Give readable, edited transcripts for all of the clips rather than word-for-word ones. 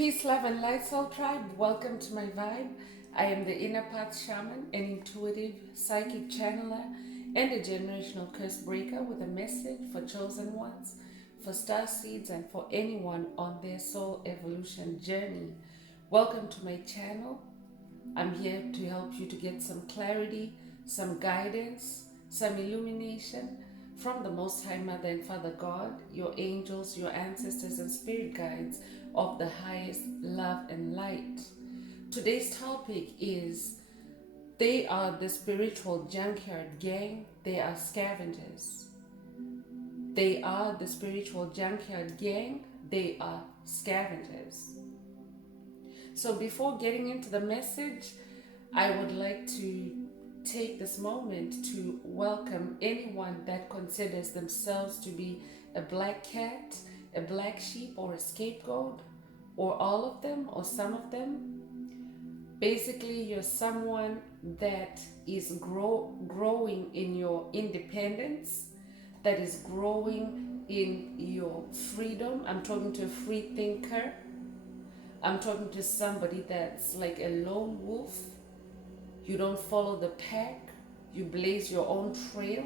Peace, love, and light, soul tribe. Welcome to my vibe. I am the inner path shaman, an intuitive psychic channeler, and a generational curse breaker with a message for chosen ones, for star seeds, and for anyone on their soul evolution journey. Welcome to my channel. I'm here to help you to get some clarity, some guidance, some illumination from the Most High Mother and Father God, your angels, your ancestors, and spirit guides of the highest love and light. Today's topic is they are the spiritual junkyard gang, they are scavengers. They are the spiritual junkyard gang, they are scavengers. So before getting into the message, I would like to take this moment to welcome anyone that considers themselves to be a black cat, a black sheep, or a scapegoat, or all of them, or some of them. Basically, you're someone that is growing in your independence, that is growing in your freedom. I'm talking to a free thinker. I'm talking to somebody that's like a lone wolf. You don't follow the pack. You blaze your own trail.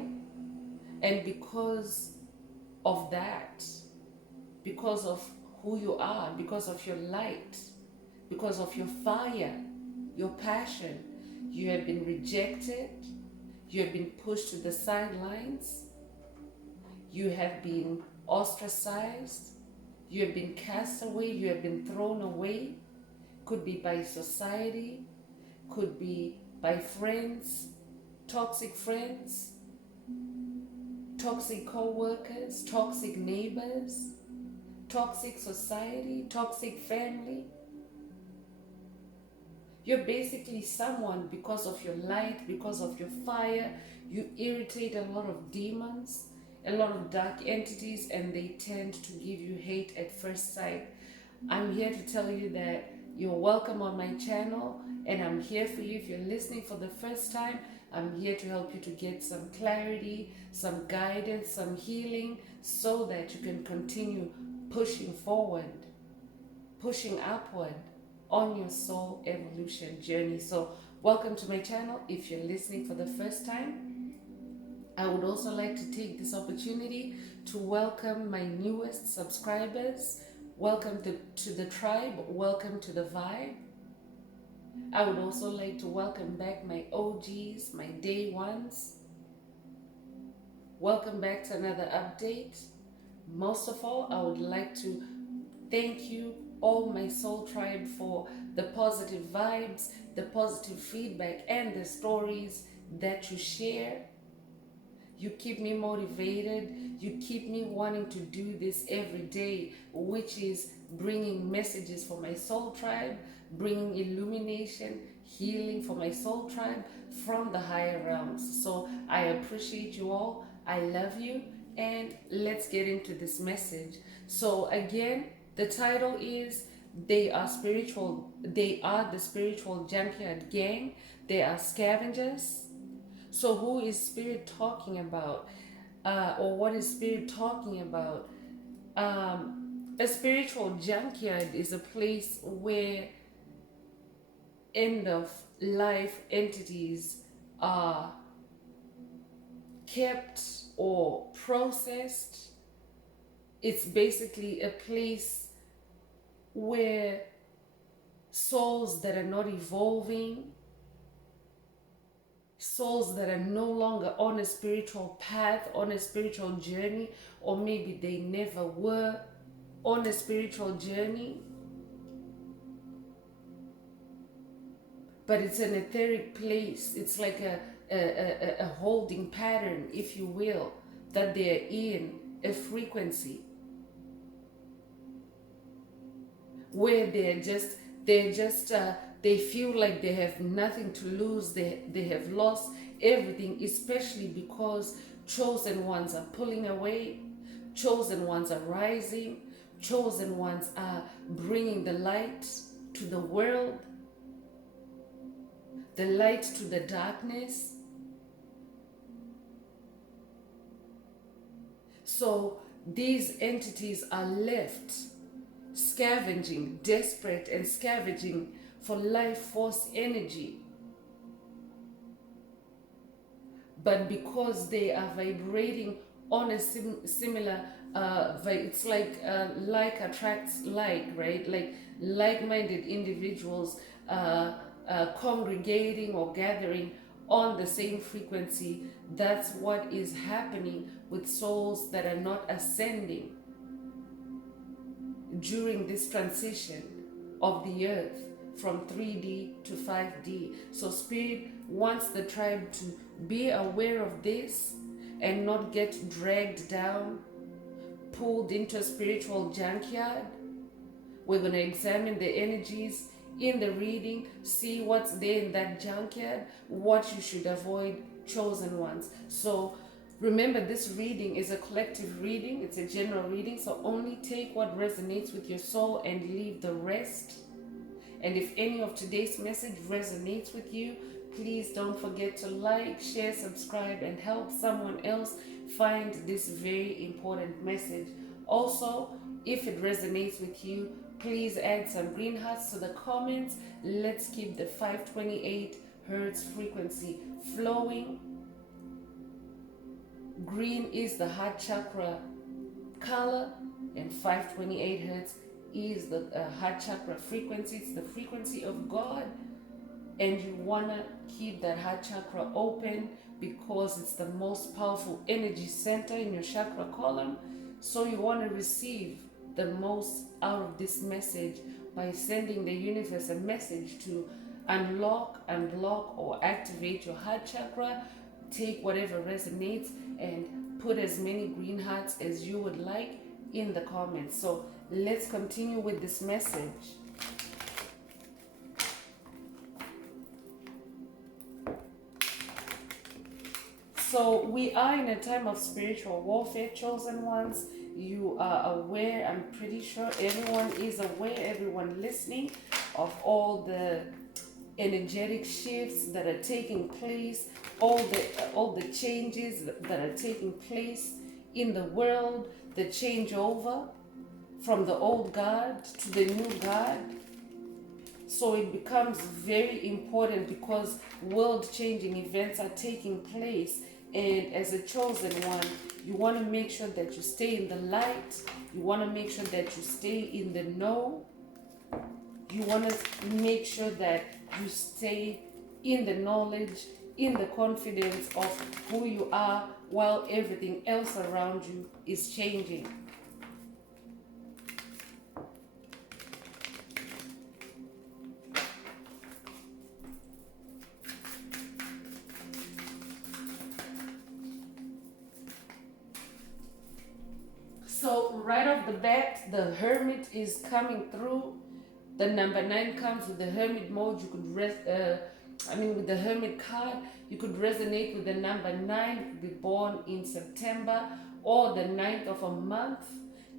And because of that, because of who you are, because of your light, because of your fire, your passion, you have been rejected. You have been pushed to the sidelines. You have been ostracized. You have been cast away. You have been thrown away. Could be by society, could be by friends, toxic co-workers, toxic neighbors, toxic society, toxic family. You're basically someone, because of your light, because of your fire, you irritate a lot of demons, a lot of dark entities, and they tend to give you hate at first sight. I'm here to tell you that you're welcome on my channel, and I'm here for you. If you're listening for the first time, I'm here to help you to get some clarity, some guidance, some healing, so that you can continue pushing forward, pushing upward on your soul evolution journey. So welcome to my channel. If you're listening for the first time, I would also like to take this opportunity to welcome my newest subscribers. Welcome to the tribe. Welcome to the vibe. I would also like to welcome back my OGs, my day ones. Welcome back to another update. Most of all, I would like to thank you, all my soul tribe, for the positive vibes, the positive feedback, and the stories that you share. You keep me motivated. You keep me wanting to do this every day, which is bringing messages for my soul tribe, bringing illumination, healing for my soul tribe from the higher realms. So I appreciate you all. I love you. And let's get into this message. So again, the title is they are the spiritual junkyard gang. They are scavengers. So who is Spirit talking about? Or what is Spirit talking about? A spiritual junkyard is a place where end of life entities are kept or processed. It's basically a place where souls that are not evolving, souls that are no longer on a spiritual path, on a spiritual journey, or maybe they never were on a spiritual journey, but it's an etheric place. It's like a holding pattern, if you will, that they're in, a frequency where they feel like they have nothing to lose. They have lost everything, especially because chosen ones are pulling away, chosen ones are rising, chosen ones are bringing the light to the world, the light to the darkness. So these entities are left scavenging, desperate and scavenging for life force energy. But because they are vibrating on a similar, it's like attracts like, right? Like-minded individuals congregating or gathering on the same frequency. That's what is happening with souls that are not ascending during this transition of the earth from 3D to 5D. So Spirit wants the tribe to be aware of this and not get dragged down, pulled into a spiritual junkyard. We're going to examine the energies in the reading, see what's there in that junkyard, what you should avoid, chosen ones. So remember, this reading is a collective reading, it's a general reading, so only take what resonates with your soul and leave the rest. And if any of today's message resonates with you, please don't forget to like, share, subscribe, and help someone else find this very important message. Also, if it resonates with you, please add some green hearts to the comments. Let's keep the 528 hertz frequency flowing. Green is the heart chakra color, and 528 hertz is the heart chakra frequency. It's the frequency of God, and you want to keep that heart chakra open because it's the most powerful energy center in your chakra column. So you want to receive the most out of this message by sending the universe a message to unlock, unblock, or activate your heart chakra. Take whatever resonates and put as many green hearts as you would like in the comments. So let's continue with this message. So we are in a time of spiritual warfare, chosen ones. You are aware, I'm pretty sure everyone is aware, everyone listening, of all the energetic shifts that are taking place, all the changes that are taking place in the world, the changeover from the old God to the new God. So it becomes very important because world-changing events are taking place. And as a chosen one, you want to make sure that you stay in the light. You want to make sure that you stay in the know. You want to make sure that you stay in the knowledge, in the confidence of who you are while everything else around you is changing. So right off the bat, the Hermit is coming through. The number 9 comes with the Hermit mode. You could with the Hermit card, you could resonate with the number 9. You could be born in September or the 9th of a month.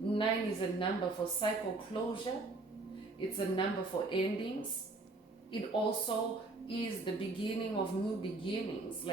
9 is a number for cycle closure. It's a number for endings. It also is the beginning of new beginnings.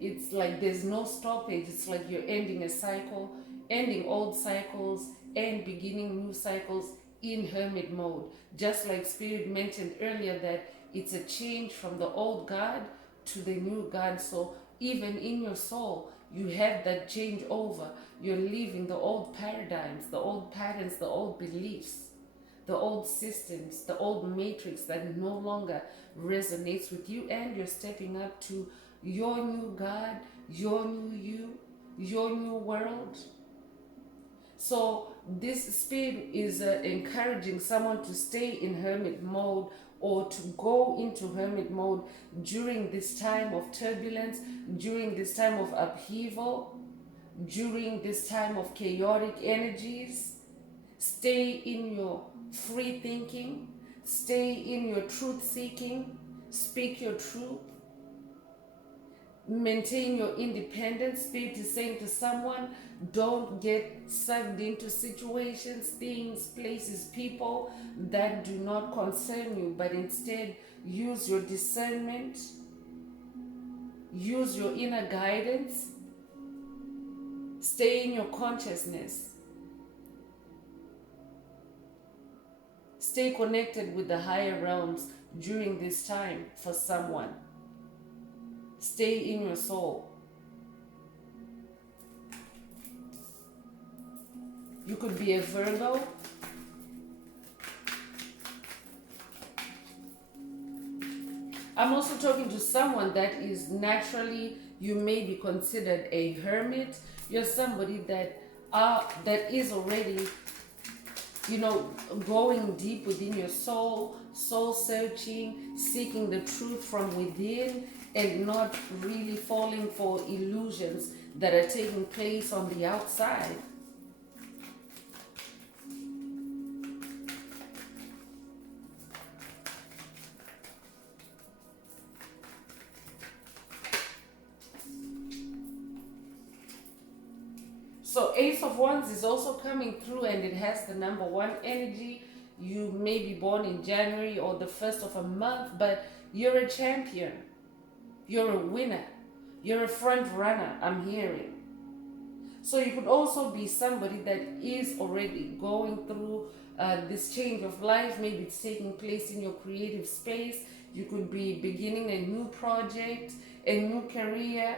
It's like there's no stoppage. It's like you're ending a cycle, ending old cycles and beginning new cycles in Hermit mode. Just like Spirit mentioned earlier that it's a change from the old God to the new God. So even in your soul, you have that change over. You're leaving the old paradigms, the old patterns, the old beliefs, the old systems, the old matrix that no longer resonates with you, and you're stepping up to your new God, your new you, your new world. So this Spirit is encouraging someone to stay in Hermit mode or to go into Hermit mode during this time of turbulence, during this time of upheaval, during this time of chaotic energies. Stay in your free thinking, stay in your truth seeking, speak your truth, maintain your independence. Spirit is saying to someone, don't get sucked into situations, things, places, people that do not concern you, but instead use your discernment, use your inner guidance, stay in your consciousness. Stay connected with the higher realms during this time for someone. Stay in your soul. You could be a Virgo. I'm also talking to someone that is naturally, you may be considered a hermit. You're somebody that is already, going deep within your soul searching, seeking the truth from within, and not really falling for illusions that are taking place on the outside. So Ace of Wands is also coming through, and it has the number 1 energy. You may be born in January or the first of a month, but you're a champion. You're a winner. You're a front runner, I'm hearing. So you could also be somebody that is already going through this change of life. Maybe it's taking place in your creative space. You could be beginning a new project, a new career,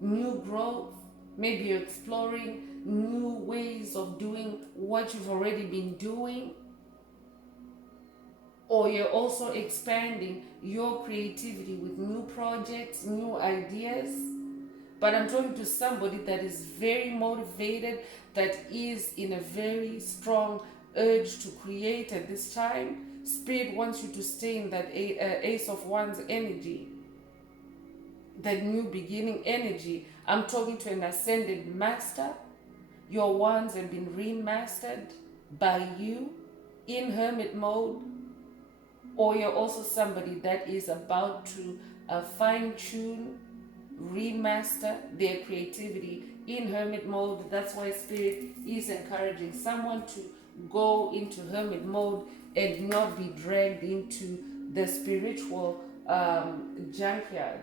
new growth. Maybe you're exploring new ways of doing what you've already been doing. Or you're also expanding your creativity with new projects, new ideas. But I'm talking to somebody that is very motivated, that is in a very strong urge to create at this time. Spirit wants you to stay in that Ace of Wands energy, that new beginning energy. I'm talking to an ascended master. Your wands have been remastered by you in hermit mode. Or you're also somebody that is about to fine-tune, remaster their creativity in hermit mode. That's why Spirit is encouraging someone to go into hermit mode and not be dragged into the spiritual junkyard.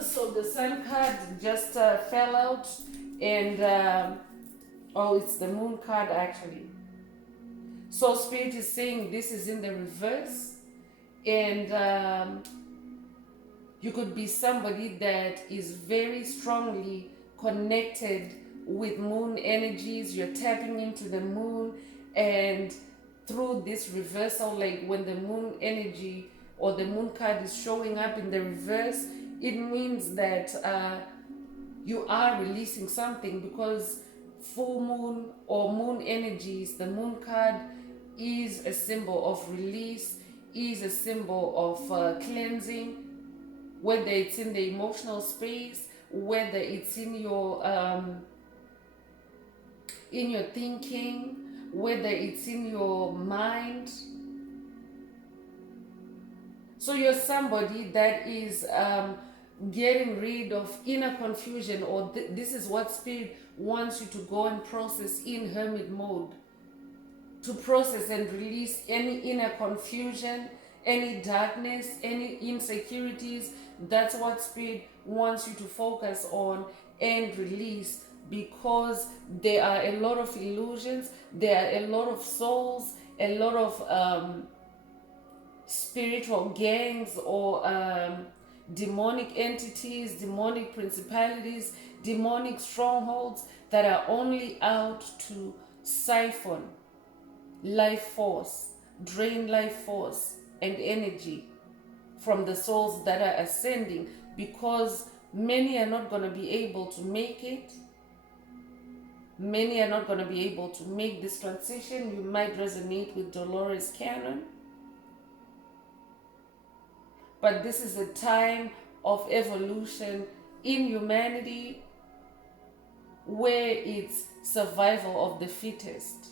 So the Sun card just fell out, and it's the Moon card actually. So Spirit is saying this is in the reverse, and you could be somebody that is very strongly connected with moon energies. You're tapping into the moon, and through this reversal, like when the moon energy or the moon card is showing up in the reverse, it means that you are releasing something, because full moon or moon energies, the moon card is a symbol of release, is a symbol of cleansing, whether it's in the emotional space, whether it's in your thinking, whether it's in your mind. So you're somebody that is getting rid of inner confusion, or this is what Spirit wants you to go and process in hermit mode, to process and release any inner confusion, any darkness, any insecurities. That's what Spirit wants you to focus on and release, because there are a lot of illusions, there are a lot of souls, a lot of spiritual gangs or demonic entities, demonic principalities, demonic strongholds that are only out to siphon life force, drain life force and energy from the souls that are ascending, because many are not going to be able to make it. Many are not going to be able to make this transition. You might resonate with Dolores Cannon. But this is a time of evolution in humanity, where it's survival of the fittest.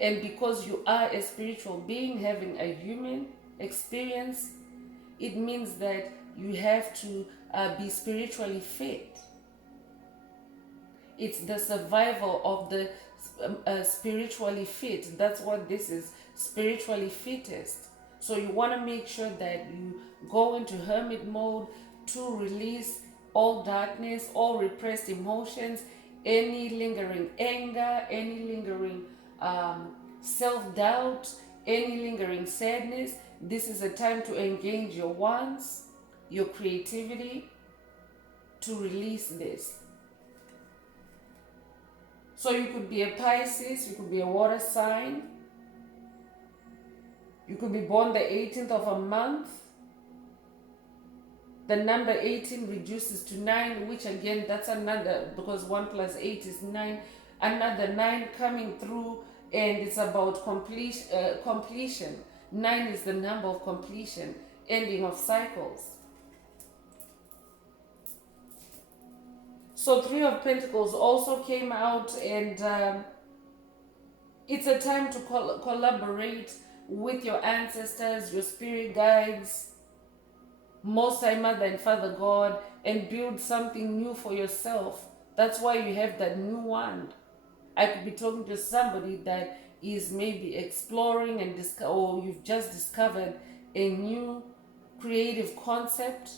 And because you are a spiritual being having a human experience, it means that you have to be spiritually fit. It's the survival of the spiritually fit. That's what this is, spiritually fittest. So you want to make sure that you go into hermit mode to release all darkness, all repressed emotions, any lingering anger, any lingering self-doubt, any lingering sadness. This is a time to engage your wants, your creativity, to release this. So you could be a Pisces, you could be a water sign, you could be born the 18th of a month. The number 18 reduces to 9, which again, that's another, because 1 plus 8 is 9, another 9 coming through, and it's about completion. 9 is the number of completion, ending of cycles. So 3 of Pentacles also came out, and it's a time to collaborate with your ancestors, your spirit guides, Most High Mother and Father God, and build something new for yourself. That's why you have that new wand. I could be talking to somebody that is maybe exploring and or you've just discovered a new creative concept.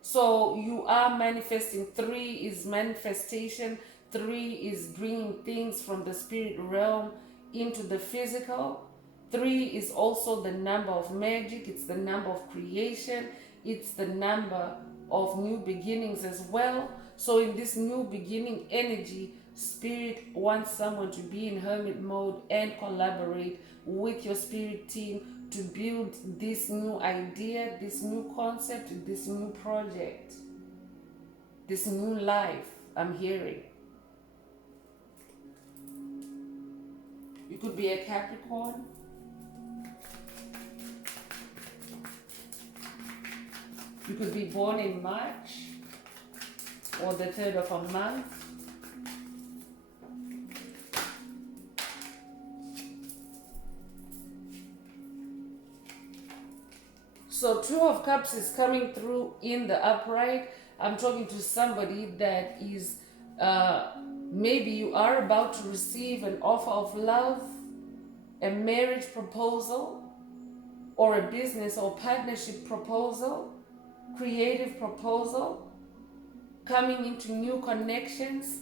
So you are manifesting. 3 is manifestation. 3 is bringing things from the spirit realm into the physical. 3 is also the number of magic. It's the number of creation. It's the number of new beginnings as well. So in this new beginning energy, Spirit wants someone to be in hermit mode and collaborate with your spirit team to build this new idea, this new concept, this new project, this new life I'm hearing. You could be a Capricorn. You could be born in March or the 3rd of a month. So 2 of Cups is coming through in the upright. I'm talking to somebody that is, maybe you are about to receive an offer of love, a marriage proposal, or a business or partnership proposal, creative proposal, coming into new connections,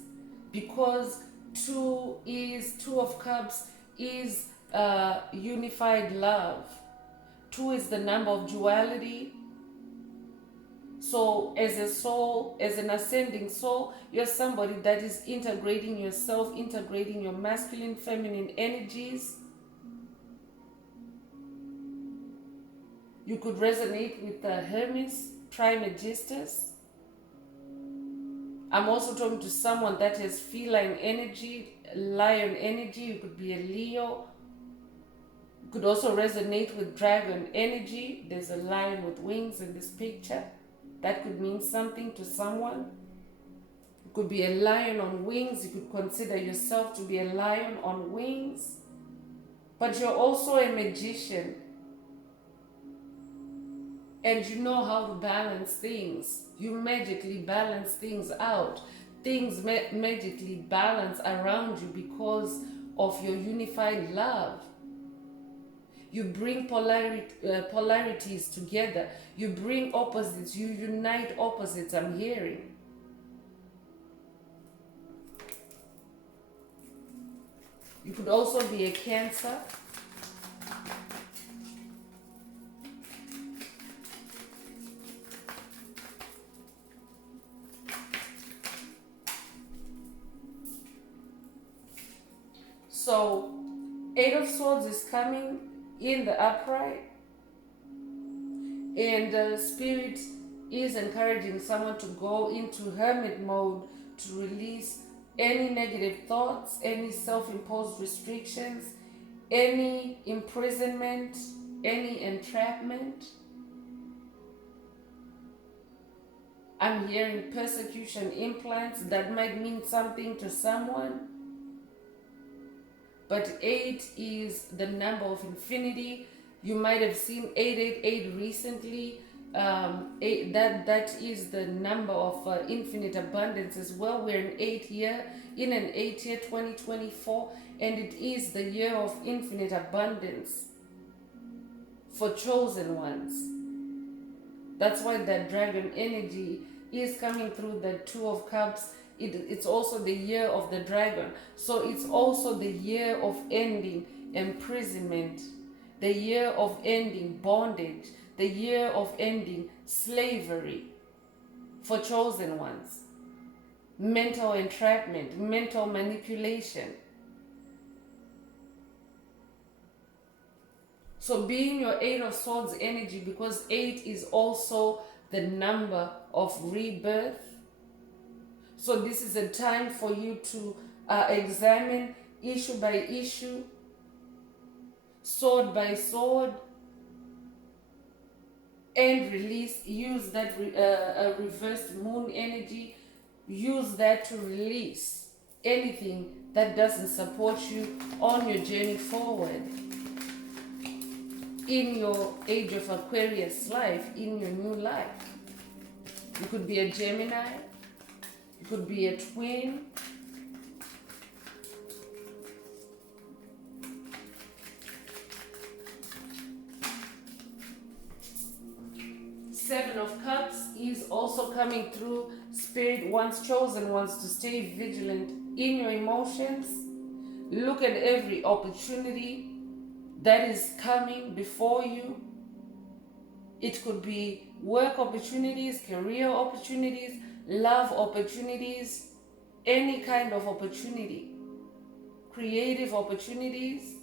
because 2 of Cups is unified love. 2 is the number of duality. So as a soul, as an ascending soul, you're somebody that is integrating yourself, integrating your masculine, feminine energies. You could resonate with the Hermes, Trismegistus. I'm also talking to someone that has feline energy, lion energy. You could be a Leo. You could also resonate with dragon energy. There's a lion with wings in this picture. That could mean something to someone. You could be a lion on wings. You could consider yourself to be a lion on wings. But you're also a magician. And you know how to balance things. You magically balance things out. Things magically balance around you because of your unified love. You bring polarities together. You bring opposites. You unite opposites, I'm hearing. You could also be a Cancer. So, 8 of Swords is coming in the upright, and Spirit is encouraging someone to go into hermit mode to release any negative thoughts, any self-imposed restrictions, any imprisonment, any entrapment. I'm hearing persecution implants. That might mean something to someone. But 8 is the number of infinity. You might have seen 888 recently. That is the number of infinite abundance as well. We're in 8th year, in an 8th year, 2024, and it is the year of infinite abundance for chosen ones. That's why that dragon energy is coming through the Two of Cups. It's also the year of the dragon. So it's also the year of ending imprisonment, the year of ending bondage, the year of ending slavery for chosen ones, mental entrapment, mental manipulation. So being your Eight of Swords energy, because 8 is also the number of rebirth. So this is a time for you to examine issue by issue, sword by sword, and release. Use that reversed moon energy. Use that to release anything that doesn't support you on your journey forward in your age of Aquarius life, in your new life. You could be a Gemini, you could be a twin, Seven of Cups is also coming through. Spirit wants chosen ones to stay vigilant in your emotions. Look at every opportunity that is coming before you. It could be work opportunities, career opportunities, love opportunities, any kind of opportunity, creative opportunities,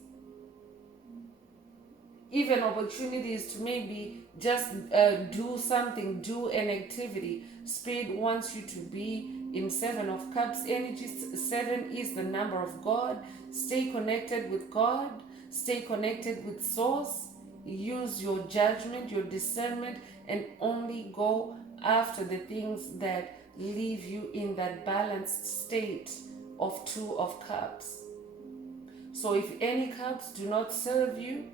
even opportunities to maybe just do something, do an activity. Spirit wants you to be in Seven of Cups energy. 7 is the number of God. Stay connected with God. Stay connected with Source. Use your judgment, your discernment, and only go after the things that leave you in that balanced state of Two of Cups. So if any cups do not serve you,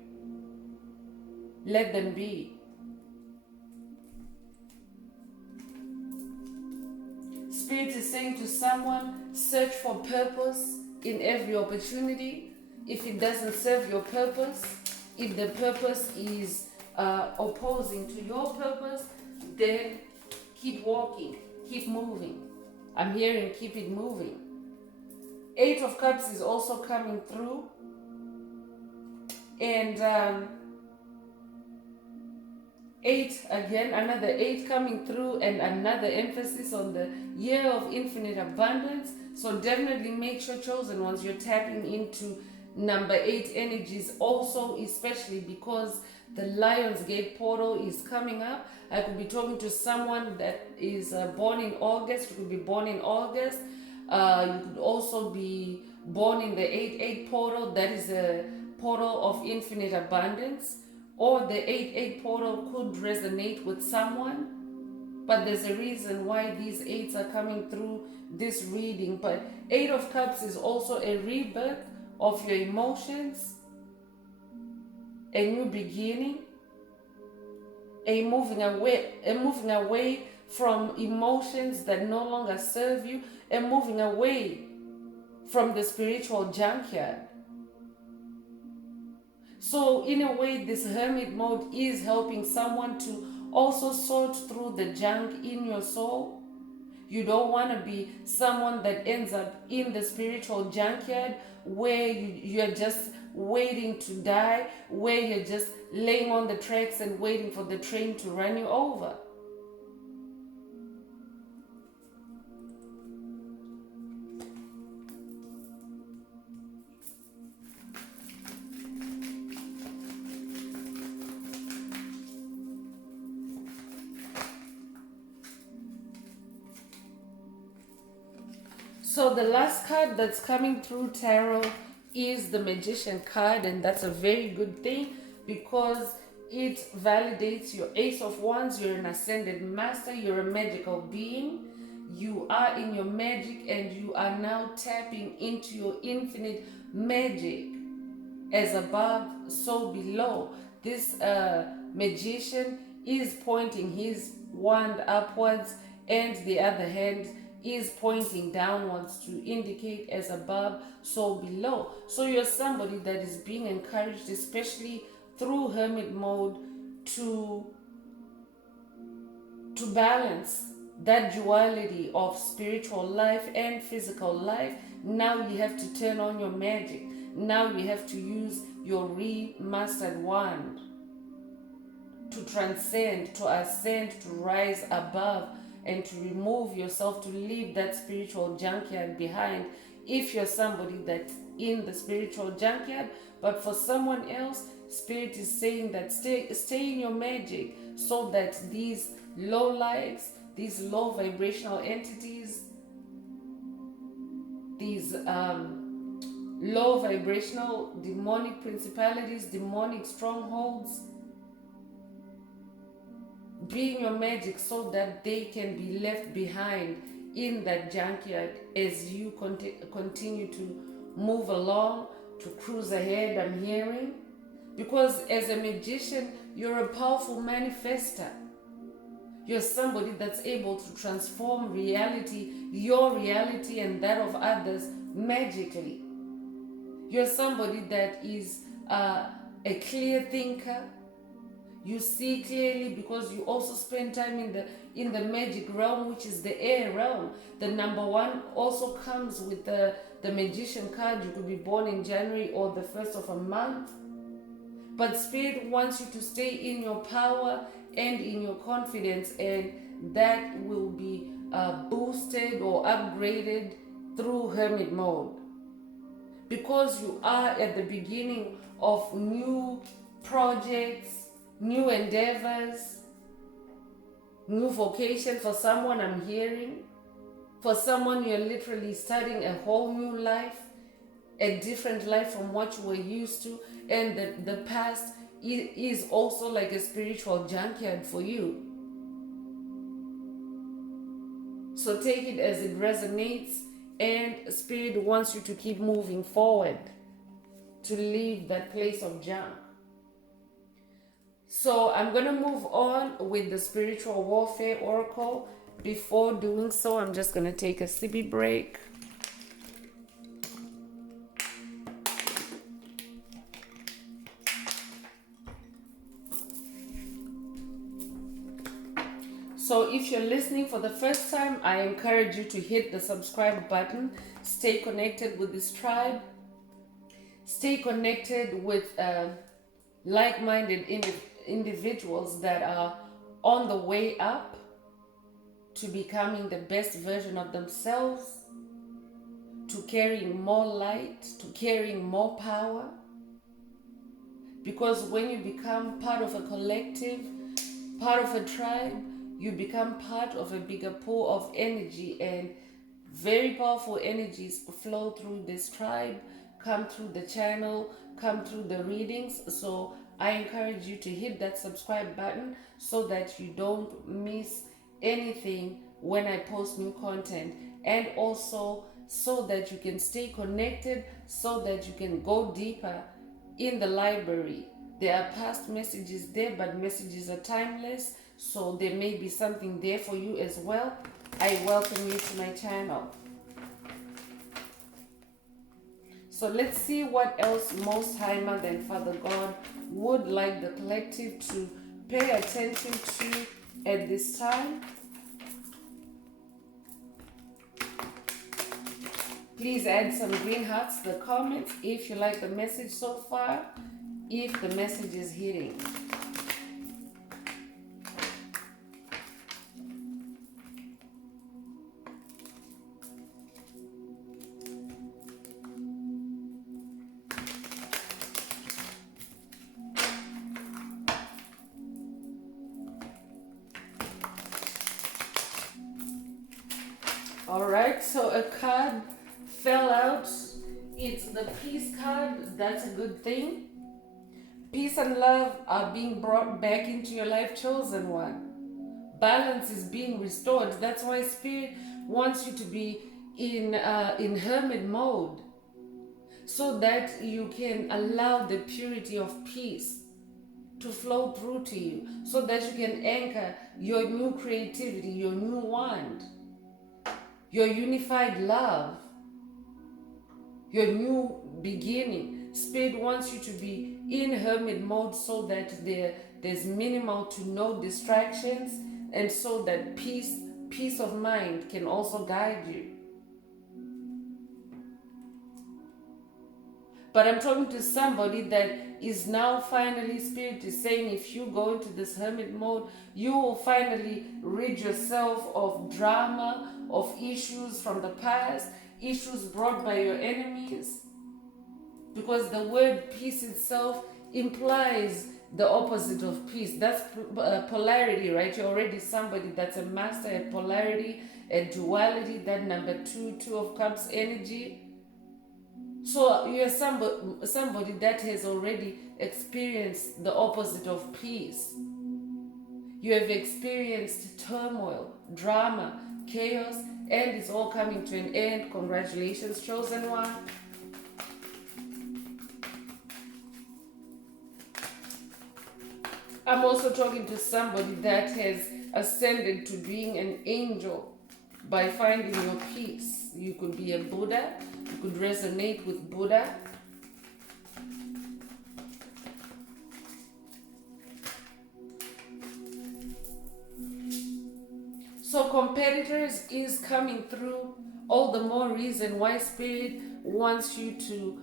let them be. Spirit is saying to someone, search for purpose in every opportunity. If it doesn't serve your purpose, if the purpose is opposing to your purpose, then keep walking, keep moving. I'm hearing keep it moving. Eight of Cups is also coming through. And 8 again, another 8 coming through, and another emphasis on the year of infinite abundance. So definitely make sure, chosen ones, you're tapping into number 8 energies also, especially because the Lion's Gate portal is coming up. I could be talking to someone that is born in August. You could be born in August. You could also be born in the 8-8 portal. That is a portal of infinite abundance. Or the 8-8 portal could resonate with someone. But there's a reason why these 8s are coming through this reading. But 8 of Cups is also a rebirth of your emotions, a new beginning, a moving away from emotions that no longer serve you, and moving away from the spiritual junkyard. So in a way, this hermit mode is helping someone to also sort through the junk in your soul. You don't want to be someone that ends up in the spiritual junkyard where you're just waiting to die, where you're just laying on the tracks and waiting for the train to run you over. So the last card that's coming through tarot is the Magician card, and that's a very good thing because it validates your Ace of Wands. You're an ascended master, you're a magical being, you are in your magic, and you are now tapping into your infinite magic. As above, so below. This magician is pointing his wand upwards, and the other hand is pointing downwards to indicate as above, so below. So you're somebody that is being encouraged, especially through hermit mode, to balance that duality of spiritual life and physical life. Now you have to turn on your magic. Now you have to use your remastered wand to transcend, to ascend, to rise above, and to remove yourself, to leave that spiritual junkyard behind. If you're somebody that's in the spiritual junkyard, but for someone else, Spirit is saying that stay in your magic, so that these low lives, these low vibrational entities, these low vibrational demonic principalities, demonic strongholds, be in your magic, so that they can be left behind in that junkyard as you continue to move along, to cruise ahead. I'm hearing, because as a magician, you're a powerful manifester. You're somebody that's able to transform reality, your reality and that of others, magically. You're somebody that is a clear thinker. You see clearly, because you also spend time in the magic realm, which is the air realm. The number one also comes with the magician card. You could be born in January or the first of a month. But Spirit wants you to stay in your power and in your confidence, and that will be boosted or upgraded through hermit mode. Because you are at the beginning of new projects, new endeavors, new vocation. For someone, I'm hearing, for someone, you're literally starting a whole new life, a different life from what you were used to, and the past is also like a spiritual junkyard for you. So take it as it resonates, and Spirit wants you to keep moving forward, to leave that place of junk. So I'm going to move on with the spiritual warfare oracle. Before doing so, I'm just going to take a sippy break. So if you're listening for the first time, I encourage you to hit the subscribe button. Stay connected with this tribe. Stay connected with like-minded individuals that are on the way up to becoming the best version of themselves, to carrying more light, to carrying more power. Because when you become part of a collective, part of a tribe, you become part of a bigger pool of energy, and very powerful energies flow through this tribe, come through the channel, come through the readings. So I encourage you to hit that subscribe button so that you don't miss anything when I post new content, and also so that you can stay connected, so that you can go deeper in the library. There are past messages there, but messages are timeless, so there may be something there for you as well. I welcome you to my channel. So let's see what else Most High Mother and Father God would like the collective to pay attention to at this time. Please add some green hearts to the comments if you like the message so far, if the message is hitting. Alright, so a card fell out. It's the peace card. That's a good thing. Peace and love are being brought back into your life, chosen one. Balance is being restored. That's why Spirit wants you to be in hermit mode, so that you can allow the purity of peace to flow through to you, so that you can anchor your new creativity, your new wand, your unified love, your new beginning. Spirit wants you to be in hermit mode, so that there's minimal to no distractions, and so that peace peace of mind can also guide you. But I'm talking to somebody that is now finally, Spirit is saying, if you go into this hermit mode, you will finally rid yourself of drama, of issues from the past, issues brought by your enemies. Because the word peace itself implies the opposite of peace. That's polarity, right? You're already somebody that's a master at polarity, at duality, that number two of cups energy. So you're somebody that has already experienced the opposite of peace. You have experienced turmoil, drama, chaos, and it's all coming to an end. Congratulations, chosen one. I'm also talking to somebody that has ascended to being an angel by finding your peace. You could be a Buddha. You could resonate with Buddha. So competitors is coming through. All the more reason why Spirit wants you to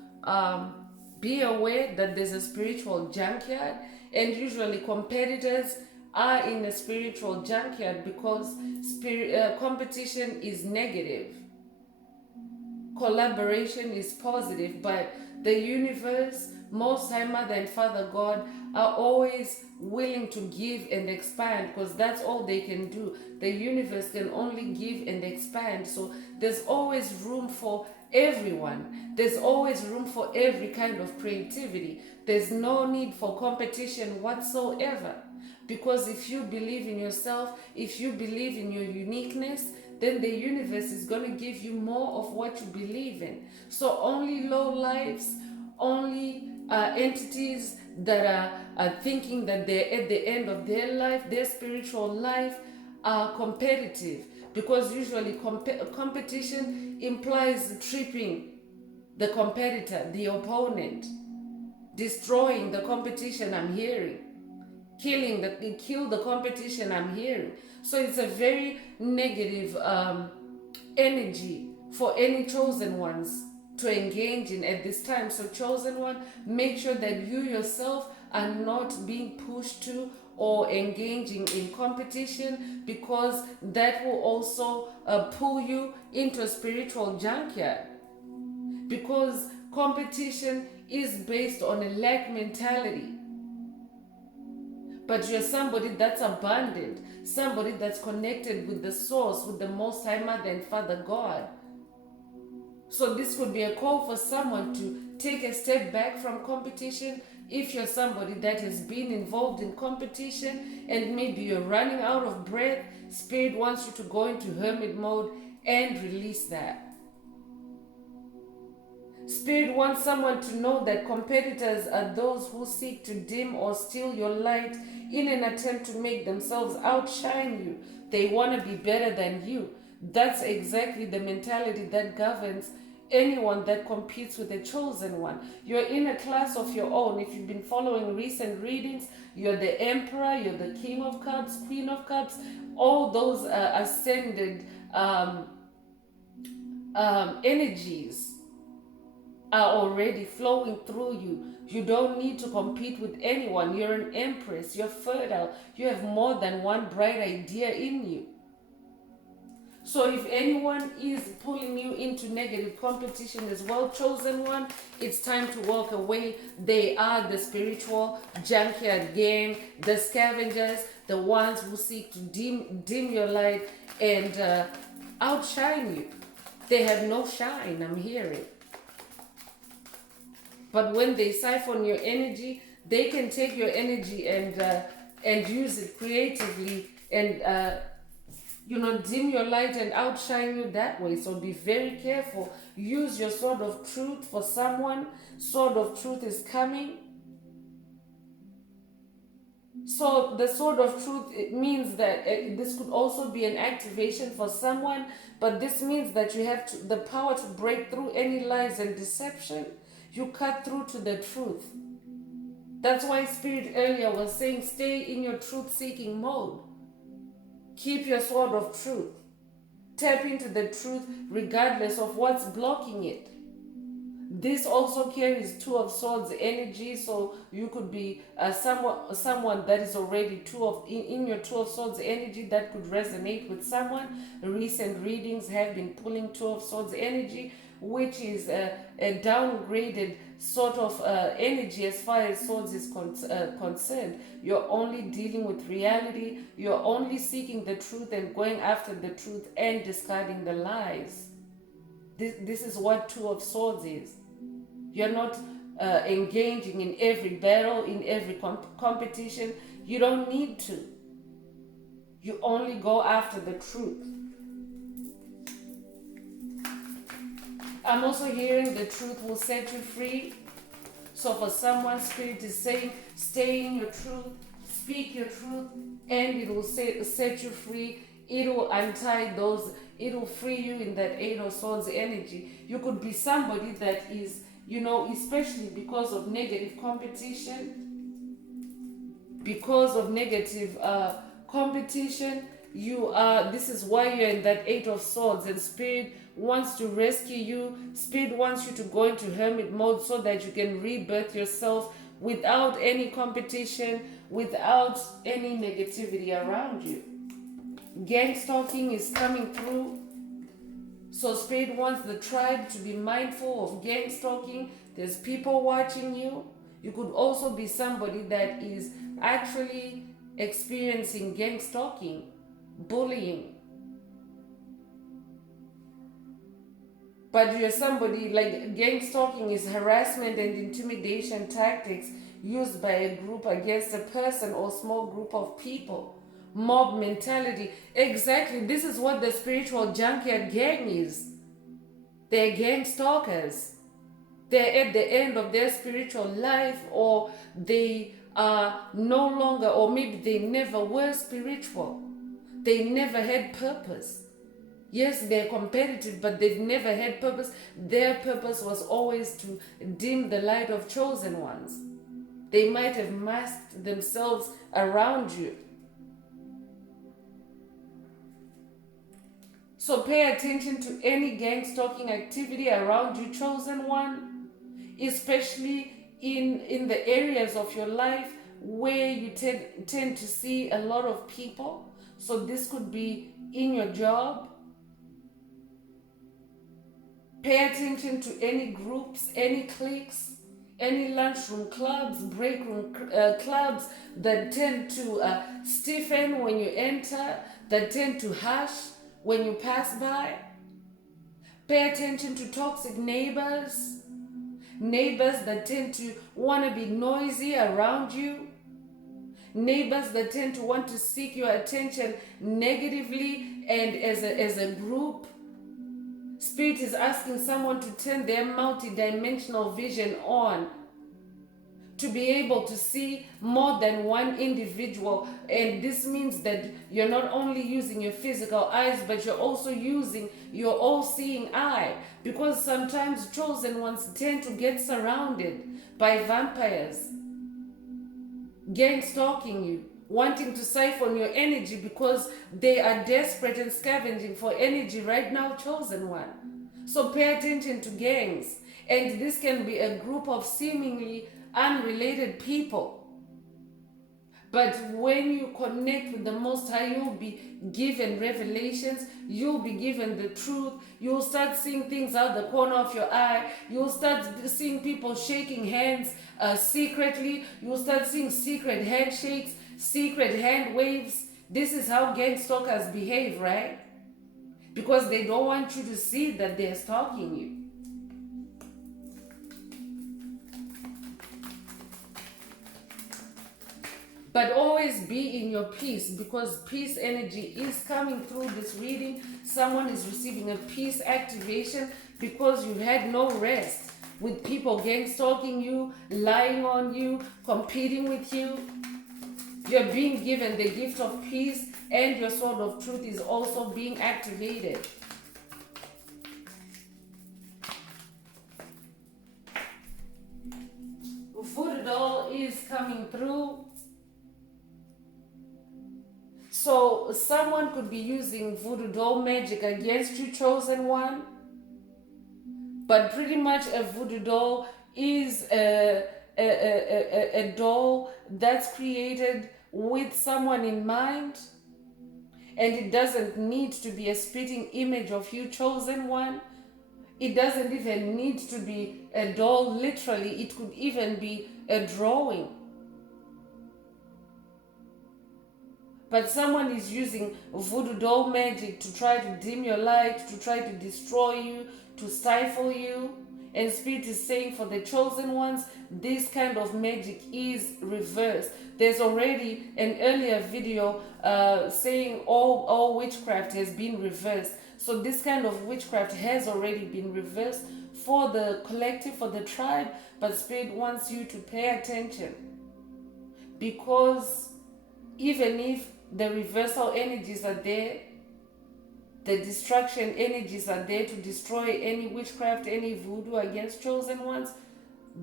be aware that there's a spiritual junkyard. And usually competitors are in a spiritual junkyard because competition is negative. Collaboration is positive, but the universe, Most High Mother and Father God are always willing to give and expand because that's all they can do. The universe can only give and expand. So there's always room for everyone. There's always room for every kind of creativity. There's no need for competition whatsoever. Because if you believe in yourself, if you believe in your uniqueness, then the universe is going to give you more of what you believe in. So only low lives, only entities that are thinking that they're at the end of their life, their spiritual life, are competitive. Because usually competition implies tripping the competitor, the opponent, destroying the competition, I'm hearing. Kill the competition, I'm hearing. So it's a very negative energy for any chosen ones to engage in at this time. So chosen one, make sure that you yourself are not being pushed to or engaging in competition, because that will also pull you into a spiritual junkyard. Because competition is based on a lack mentality. But you're somebody that's abundant, somebody that's connected with the source, with the Most High Mother and Father God. So this could be a call for someone to take a step back from competition. If you're somebody that has been involved in competition and maybe you're running out of breath, Spirit wants you to go into hermit mode and release that. Spirit wants someone to know that competitors are those who seek to dim or steal your light in an attempt to make themselves outshine you. They want to be better than you. That's exactly the mentality that governs anyone that competes with the chosen one. You're in a class of your own. If you've been following recent readings, you're the Emperor, you're the King of Cups, Queen of Cups, all those ascended energies are already flowing through you. You don't need to compete with anyone. You're an empress. You're fertile. You have more than one bright idea in you. So if anyone is pulling you into negative competition as well, chosen one, it's time to walk away. They are the spiritual junkyard gang, the scavengers, the ones who seek to dim your light and outshine you. They have no shine, I'm hearing. But when they siphon your energy, they can take your energy and use it creatively and dim your light and outshine you that way. So be very careful. Use your sword of truth for someone. Sword of truth is coming. So the sword of truth, it means that this could also be an activation for someone, but this means that you have the power to break through any lies and deception. You cut through to the truth. That's why Spirit earlier was saying stay in your truth-seeking mode. Keep your sword of truth. Tap into the truth regardless of what's blocking it. This also carries Two of Swords energy, so you could be someone that is already in your Two of Swords energy that could resonate with someone. Recent readings have been pulling Two of Swords energy, which is a downgraded sort of energy as far as swords is concerned. You're only dealing with reality. You're only seeking the truth and going after the truth and discarding the lies. This is what Two of Swords is. You're not engaging in every battle, in every competition. You don't need to. You only go after the truth. I'm also hearing the truth will set you free. So for someone, Spirit is saying, stay in your truth, speak your truth, and it will set you free. It will untie those, it will free you in that Eight of Swords energy. You could be somebody that is, especially because of negative competition, this is why you're in that Eight of Swords, and Spirit wants to rescue you. Spirit wants you to go into hermit mode so that you can rebirth yourself without any competition, without any negativity around you. Gang stalking is coming through. So Spirit wants the tribe to be mindful of gang stalking. There's people watching you. You could also be somebody that is actually experiencing gang stalking, bullying. But you're somebody, like, gang stalking is harassment and intimidation tactics used by a group against a person or small group of people. Mob mentality. Exactly. This is what the spiritual junkyard gang is. They're gang stalkers. They're at the end of their spiritual life, or they are no longer, or maybe they never were spiritual. They never had purpose. Yes, they're competitive, but they've never had purpose. Their purpose was always to dim the light of chosen ones. They might have masked themselves around you. So pay attention to any gang stalking activity around you, chosen one, especially in the areas of your life where you tend to see a lot of people. So this could be in your job. Pay attention to any groups, any cliques, any lunchroom clubs, break room clubs that tend to stiffen when you enter, that tend to hush when you pass by. Pay attention to toxic neighbors that tend to want to be noisy around you, neighbors that tend to want to seek your attention negatively and as a group. Spirit is asking someone to turn their multidimensional vision on, to be able to see more than one individual. And this means that you're not only using your physical eyes, but you're also using your all-seeing eye, because sometimes chosen ones tend to get surrounded by vampires, gang stalking you, wanting to siphon your energy because they are desperate and scavenging for energy right now, chosen one. So pay attention to gangs. And this can be a group of seemingly unrelated people. But when you connect with the Most High, you'll be given revelations. You'll be given the truth. You'll start seeing things out the corner of your eye. You'll start seeing people shaking hands secretly. You'll start seeing secret handshakes, secret hand waves. This is how gang stalkers behave, right? Because they don't want you to see that they're stalking you. But always be in your peace, because peace energy is coming through this reading. Someone is receiving a peace activation because you've had no rest with people gang stalking you, lying on you, competing with you. You're being given the gift of peace, and your sword of truth is also being activated. Voodoo is coming through. So someone could be using voodoo doll magic against you, chosen one. But pretty much a voodoo doll is a doll that's created with someone in mind. And it doesn't need to be a spitting image of you, chosen one. It doesn't even need to be a doll literally. It could even be a drawing. But someone is using voodoo doll magic to try to dim your light, to try to destroy you, to stifle you. And Spirit is saying for the chosen ones, this kind of magic is reversed. There's already an earlier video saying all witchcraft has been reversed. So this kind of witchcraft has already been reversed for the collective, for the tribe. But Spirit wants you to pay attention. Because even if the reversal energies are there, the destruction energies are there to destroy any witchcraft, any voodoo against chosen ones,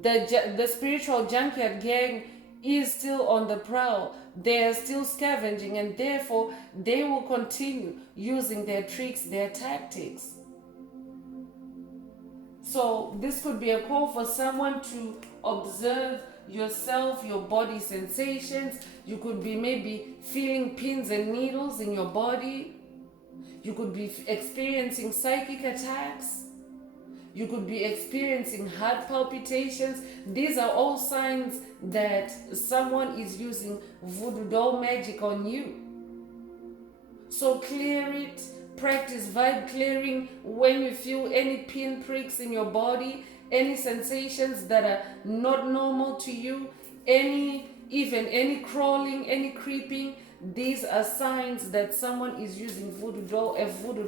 the spiritual junkyard gang is still on the prowl. They are still scavenging, and therefore they will continue using their tricks, their tactics. So this could be a call for someone to observe yourself, your body sensations. You could be maybe feeling pins and needles in your body. You could be experiencing psychic attacks. You could be experiencing heart palpitations. These are all signs that someone is using voodoo doll magic on you. So clear it. Practice vibe clearing when you feel any pin pricks in your body, any sensations that are not normal to you, even any crawling, any creeping. These are signs that someone is using a voodoo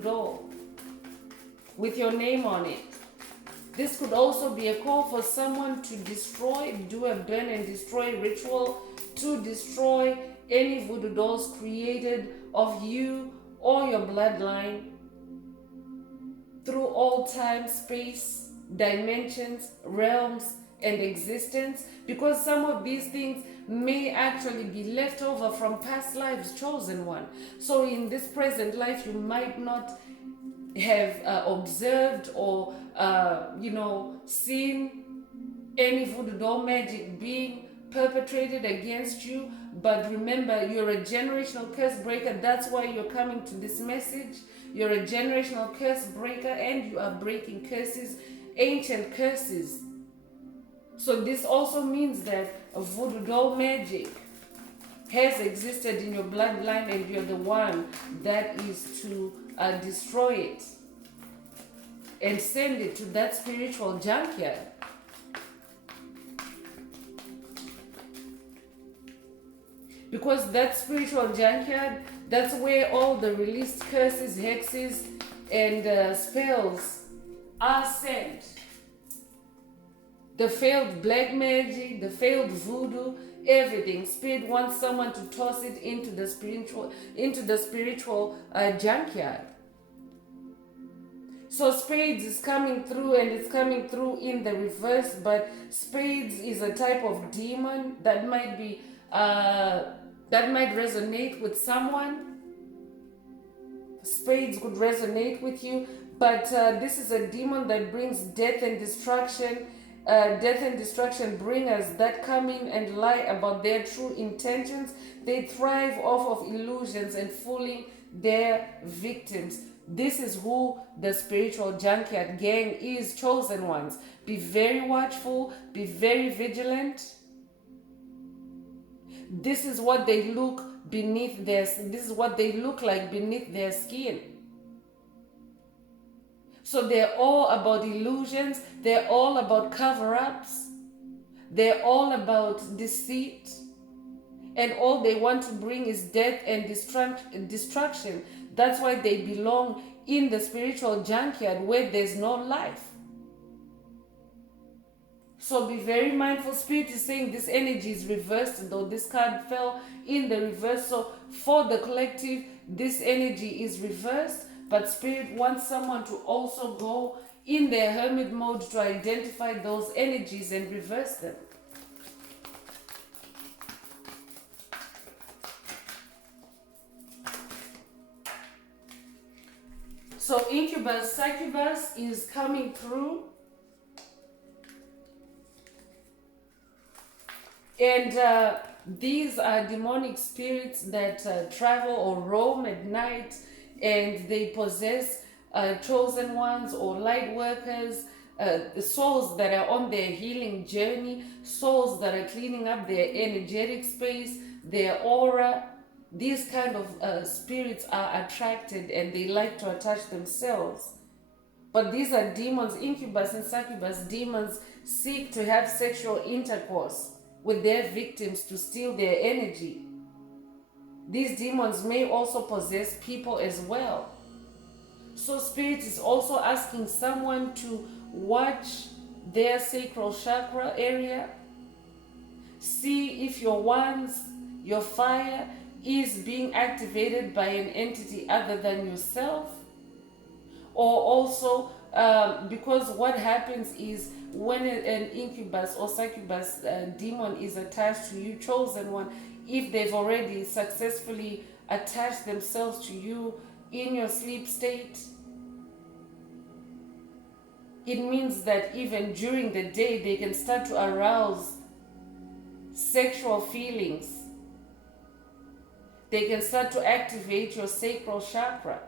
doll with your name on it. This could also be a call for someone to destroy, do a burn and destroy ritual to destroy any voodoo dolls created of you or your bloodline through all time, space, dimensions, realms, and existence, because some of these things may actually be left over from past lives, chosen one. So in this present life, you might not have observed or seen any voodoo doll magic being perpetrated against you. But remember, you're a generational curse breaker. That's why you're coming to this message. You're a generational curse breaker, and you are breaking curses, ancient curses. So this also means that voodoo doll magic has existed in your bloodline, and you're the one that is to destroy it and send it to that spiritual junkyard. Because that spiritual junkyard, that's where all the released curses, hexes, and spells are sent. The failed black magic, the failed voodoo, everything. Spirit wants someone to toss it into the spiritual junkyard. So Spades is coming through, and it's coming through in the reverse. But Spades is a type of demon that might be that might resonate with someone. Spades could resonate with you, but this is a demon that brings death and destruction. Death and destruction bringers that come in and lie about their true intentions. They thrive off of illusions and fooling their victims. This is who the spiritual junkyard gang is, chosen ones. Be very watchful, be very vigilant. This is what they look beneath this is what they look like beneath their skin. So they're all about illusions, they're all about cover-ups, they're all about deceit, and all they want to bring is death and destruction. That's why they belong in the spiritual junkyard where there's no life. So be very mindful. Spirit is saying this energy is reversed, though this card fell in the reverse. So for the collective, this energy is reversed. But Spirit wants someone to also go in their hermit mode to identify those energies and reverse them. So incubus, succubus is coming through. And these are demonic spirits that travel or roam at night, and they possess chosen ones or light workers, the souls that are on their healing journey, souls that are cleaning up their energetic space, their aura. These kind of spirits are attracted, and they like to attach themselves. But these are demons. Incubus and succubus demons seek to have sexual intercourse with their victims to steal their energy. These demons may also possess people as well. So spirit is also asking someone to watch their sacral chakra area. See if your wands, your fire is being activated by an entity other than yourself. Or also, because what happens is when an incubus or succubus demon is attached to you, chosen one, if they've already successfully attached themselves to you in your sleep state, it means that even during the day they can start to arouse sexual feelings. They can start to activate your sacral chakra.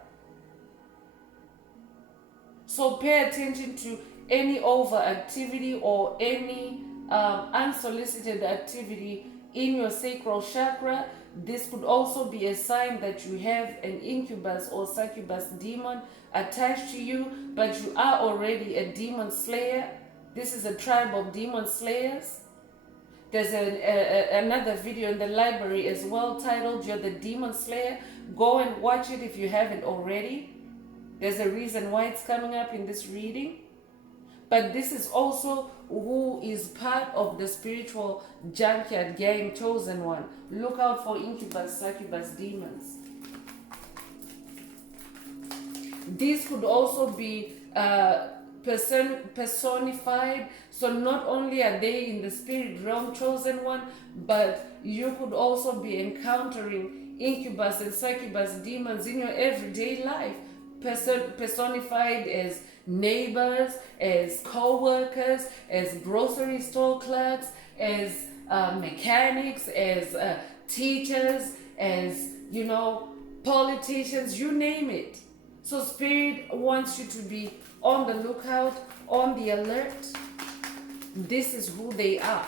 So pay attention to any overactivity or any unsolicited activity in your sacral chakra. This could also be a sign that you have an incubus or succubus demon attached to you, but you are already a demon slayer. This is a tribe of demon slayers. There's another video in the library as well titled You're the Demon Slayer. Go and watch it if you haven't already. There's a reason why it's coming up in this reading. But this is also who is part of the spiritual junkyard gang, chosen one. Look out for incubus, succubus demons. These could also be personified. So not only are they in the spirit realm, chosen one, but you could also be encountering incubus and succubus demons in your everyday life. Personified as neighbors, as co-workers, as grocery store clerks, as mechanics, as teachers, as, politicians, you name it. So spirit wants you to be on the lookout, on the alert. This is who they are.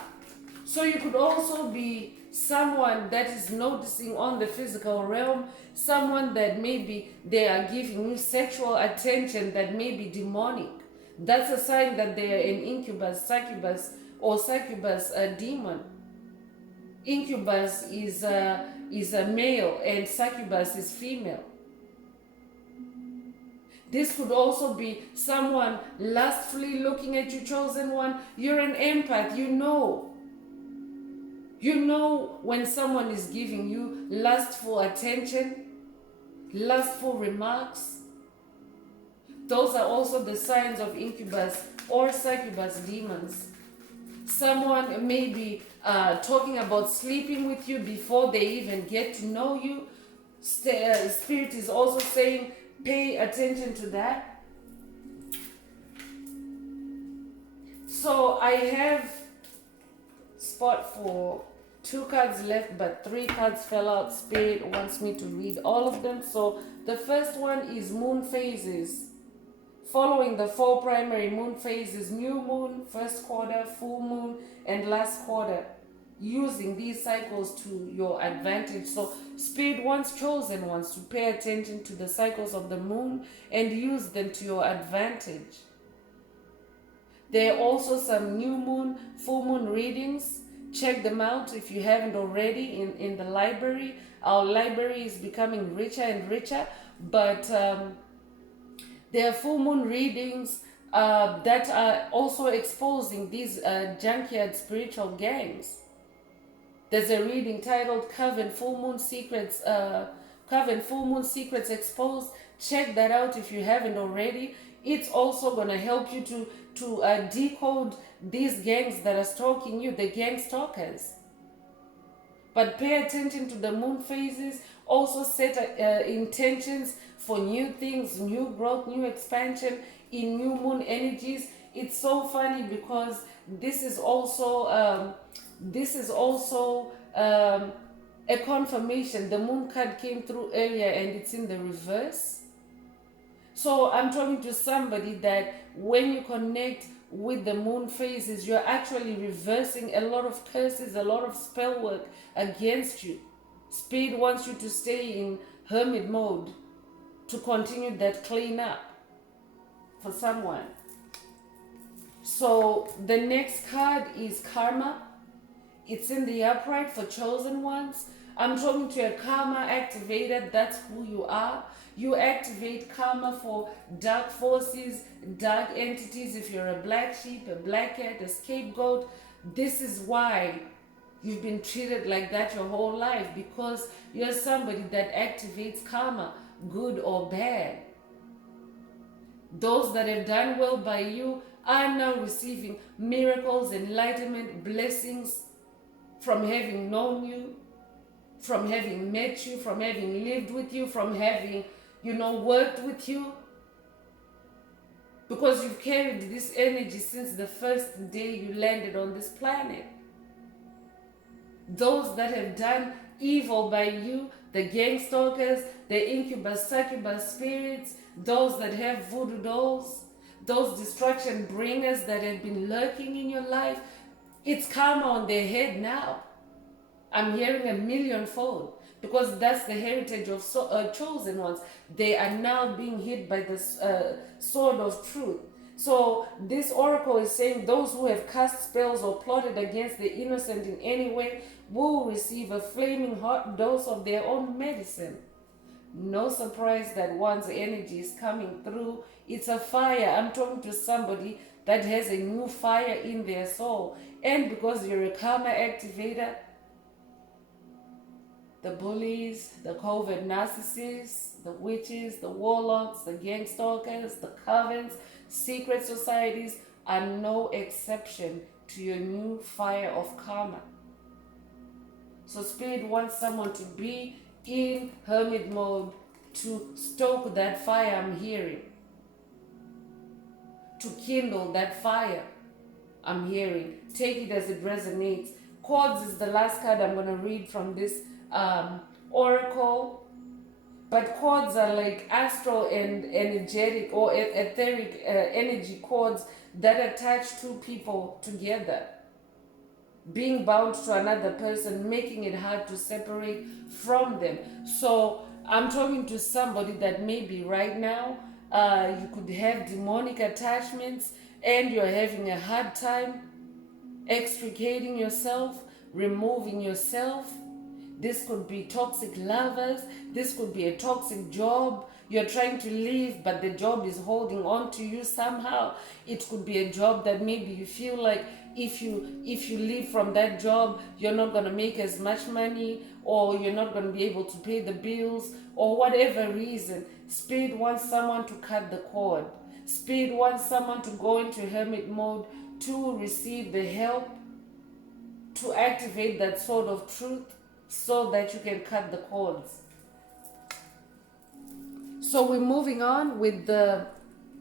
So you could also be someone that is noticing on the physical realm, someone that maybe they are giving you sexual attention that may be demonic. That's a sign that they are an incubus, succubus, or succubus demon. Incubus is a male and succubus is female. This could also be someone lustfully looking at you, chosen one. You're an empath, you know. You know when someone is giving you lustful attention, lustful remarks. Those are also the signs of incubus or succubus demons. Someone may be talking about sleeping with you before they even get to know you. Spirit is also saying, pay attention to that. So I have spot for 2 cards left, but 3 cards fell out. Spirit wants me to read all of them. So the first one is moon phases. Following the 4 primary moon phases, new moon, first quarter, full moon, and last quarter. Using these cycles to your advantage. So Spirit wants chosen ones to pay attention to the cycles of the moon and use them to your advantage. There are also some new moon, full moon readings. Check them out if you haven't already in the library. Our library is becoming richer and richer, but there are full moon readings that are also exposing these junkyard spiritual gangs. There's a reading titled Coven Full Moon Secrets Exposed. Check that out if you haven't already. It's also going to help you to decode these gangs that are stalking you, the gang stalkers. But pay attention to the moon phases. Also set intentions for new things, new growth, new expansion in new moon energies. It's so funny because this is also a confirmation. The moon card came through earlier and it's in the reverse. So I'm talking to somebody that when you connect with the moon phases, you're actually reversing a lot of curses, a lot of spell work against you. Spirit wants you to stay in hermit mode to continue that cleanup for someone. So the next card is karma. It's in the upright for chosen ones. I'm talking to a karma activator. That's who you are. You activate karma for dark forces, dark entities. If you're a black sheep, a black cat, a scapegoat, this is why you've been treated like that your whole life, because you're somebody that activates karma, good or bad. Those that have done well by you are now receiving miracles, enlightenment, blessings from having known you, from having met you, from having lived with you, from having, worked with you. Because you've carried this energy since the first day you landed on this planet. Those that have done evil by you, the gang stalkers, the incubus, succubus spirits, those that have voodoo dolls, those destruction bringers that have been lurking in your life, it's karma on their head now. I'm hearing a millionfold, because that's the heritage of chosen ones. They are now being hit by the sword of truth. So this oracle is saying those who have cast spells or plotted against the innocent in any way will receive a flaming hot dose of their own medicine. No surprise that one's energy is coming through. It's a fire. I'm talking to somebody that has a new fire in their soul. And because you're a karma activator, the bullies, the covert narcissists, the witches, the warlocks, the gang stalkers, the covens, secret societies are no exception to your new fire of karma. So Spirit wants someone to be in hermit mode to stoke that fire I'm hearing, to kindle that fire I'm hearing. Take it as it resonates. Cords is the last card I'm going to read from this oracle. But cords are like astral and energetic or etheric energy cords that attach two people together, being bound to another person, making it hard to separate from them. So I'm talking to somebody that maybe right now you could have demonic attachments and you're having a hard time extricating yourself, removing yourself. This could be toxic lovers. This could be a toxic job. You're trying to leave, but the job is holding on to you somehow. It could be a job that maybe you feel like if you leave from that job, you're not going to make as much money, or you're not going to be able to pay the bills, or whatever reason. Spirit wants someone to cut the cord. Spirit wants someone to go into hermit mode to receive the help, to activate that sword of truth, so that you can cut the cords. So we're moving on with the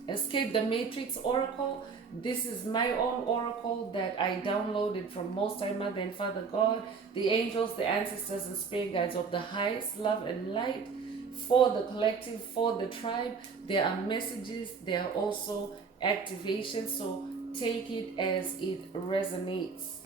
Escape the Matrix Oracle. This is my own oracle that I downloaded from Most High Mother and Father God, the angels, the ancestors, and spirit guides of the highest love and light for the collective, for the tribe. There are messages, there are also activations, so take it as it resonates.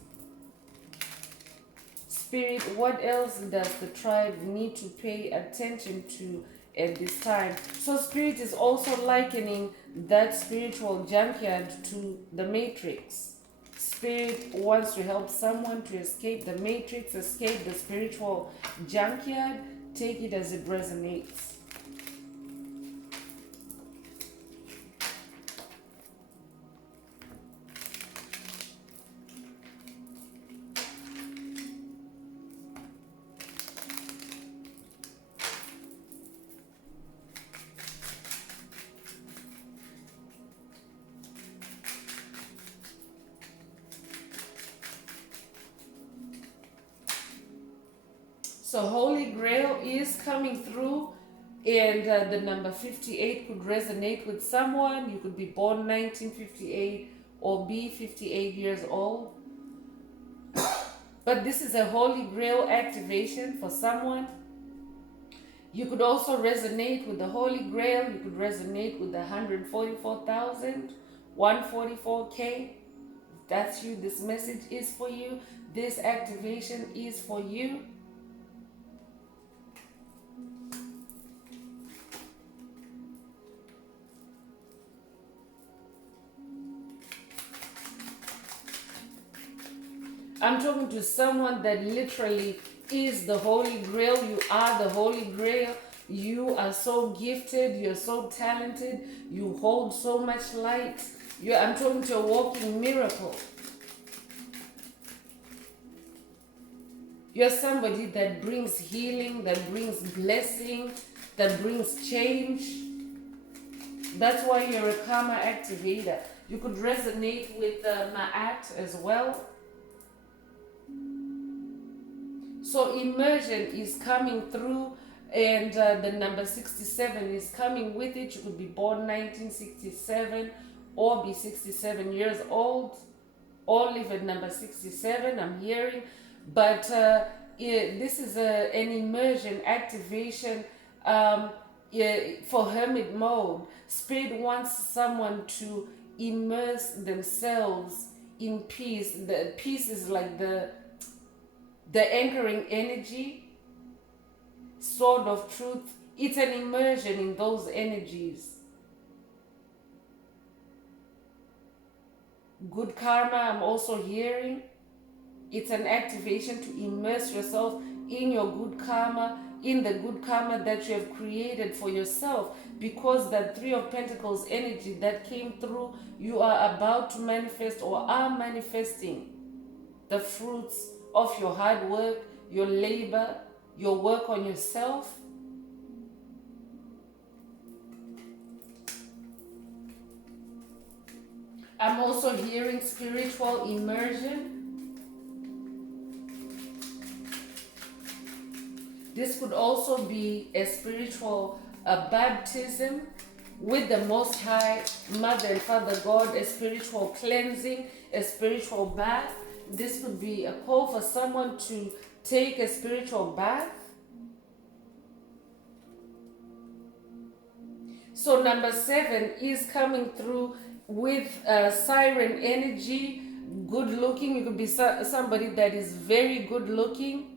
Spirit, what else does the tribe need to pay attention to at this time? So Spirit is also likening that spiritual junkyard to the Matrix. Spirit wants to help someone to escape the Matrix, escape the spiritual junkyard. Take it as it resonates. So Holy Grail is coming through And the number 58 could resonate with someone. You could be born 1958 or be 58 years old. But this is a Holy Grail activation for someone. You could also resonate with the Holy Grail. You could resonate with the 144,000, 144K. That's you. This message is for you. This activation is for you. I'm talking to someone that literally is the Holy Grail. You are the Holy Grail. You are so gifted. You're so talented. You hold so much light. I'm talking to a walking miracle. You're somebody that brings healing, that brings blessing, that brings change. That's why you're a karma activator. You could resonate with Ma'at as well. So immersion is coming through, and the number 67 is coming with it. You could be born 1967 or be 67 years old or live at number 67, I'm hearing. But this is an immersion activation for hermit mode. Spirit wants someone to immerse themselves in peace. The peace is like the anchoring energy, sword of truth. It's an immersion in those energies. Good karma, I'm also hearing. It's an activation to immerse yourself in your good karma, in the good karma that you have created for yourself, because that Three of Pentacles energy that came through, you are about to manifest or are manifesting the fruits of your hard work, your labor, your work on yourself. I'm also hearing spiritual immersion. This could also be a spiritual baptism with the Most High, Mother and Father God, a spiritual cleansing, a spiritual bath. This could be a call for someone to take a spiritual bath. So number 7 is coming through with siren energy, good looking. You could be somebody that is very good looking.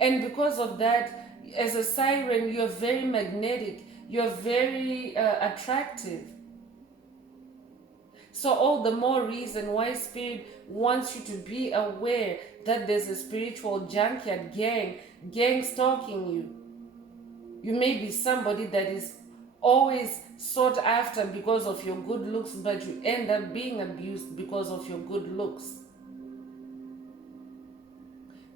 And because of that, as a siren, you're very magnetic. You're very attractive. So all the more reason why Spirit wants you to be aware that there's a spiritual junkyard gang stalking you. You may be somebody that is always sought after because of your good looks, but you end up being abused because of your good looks.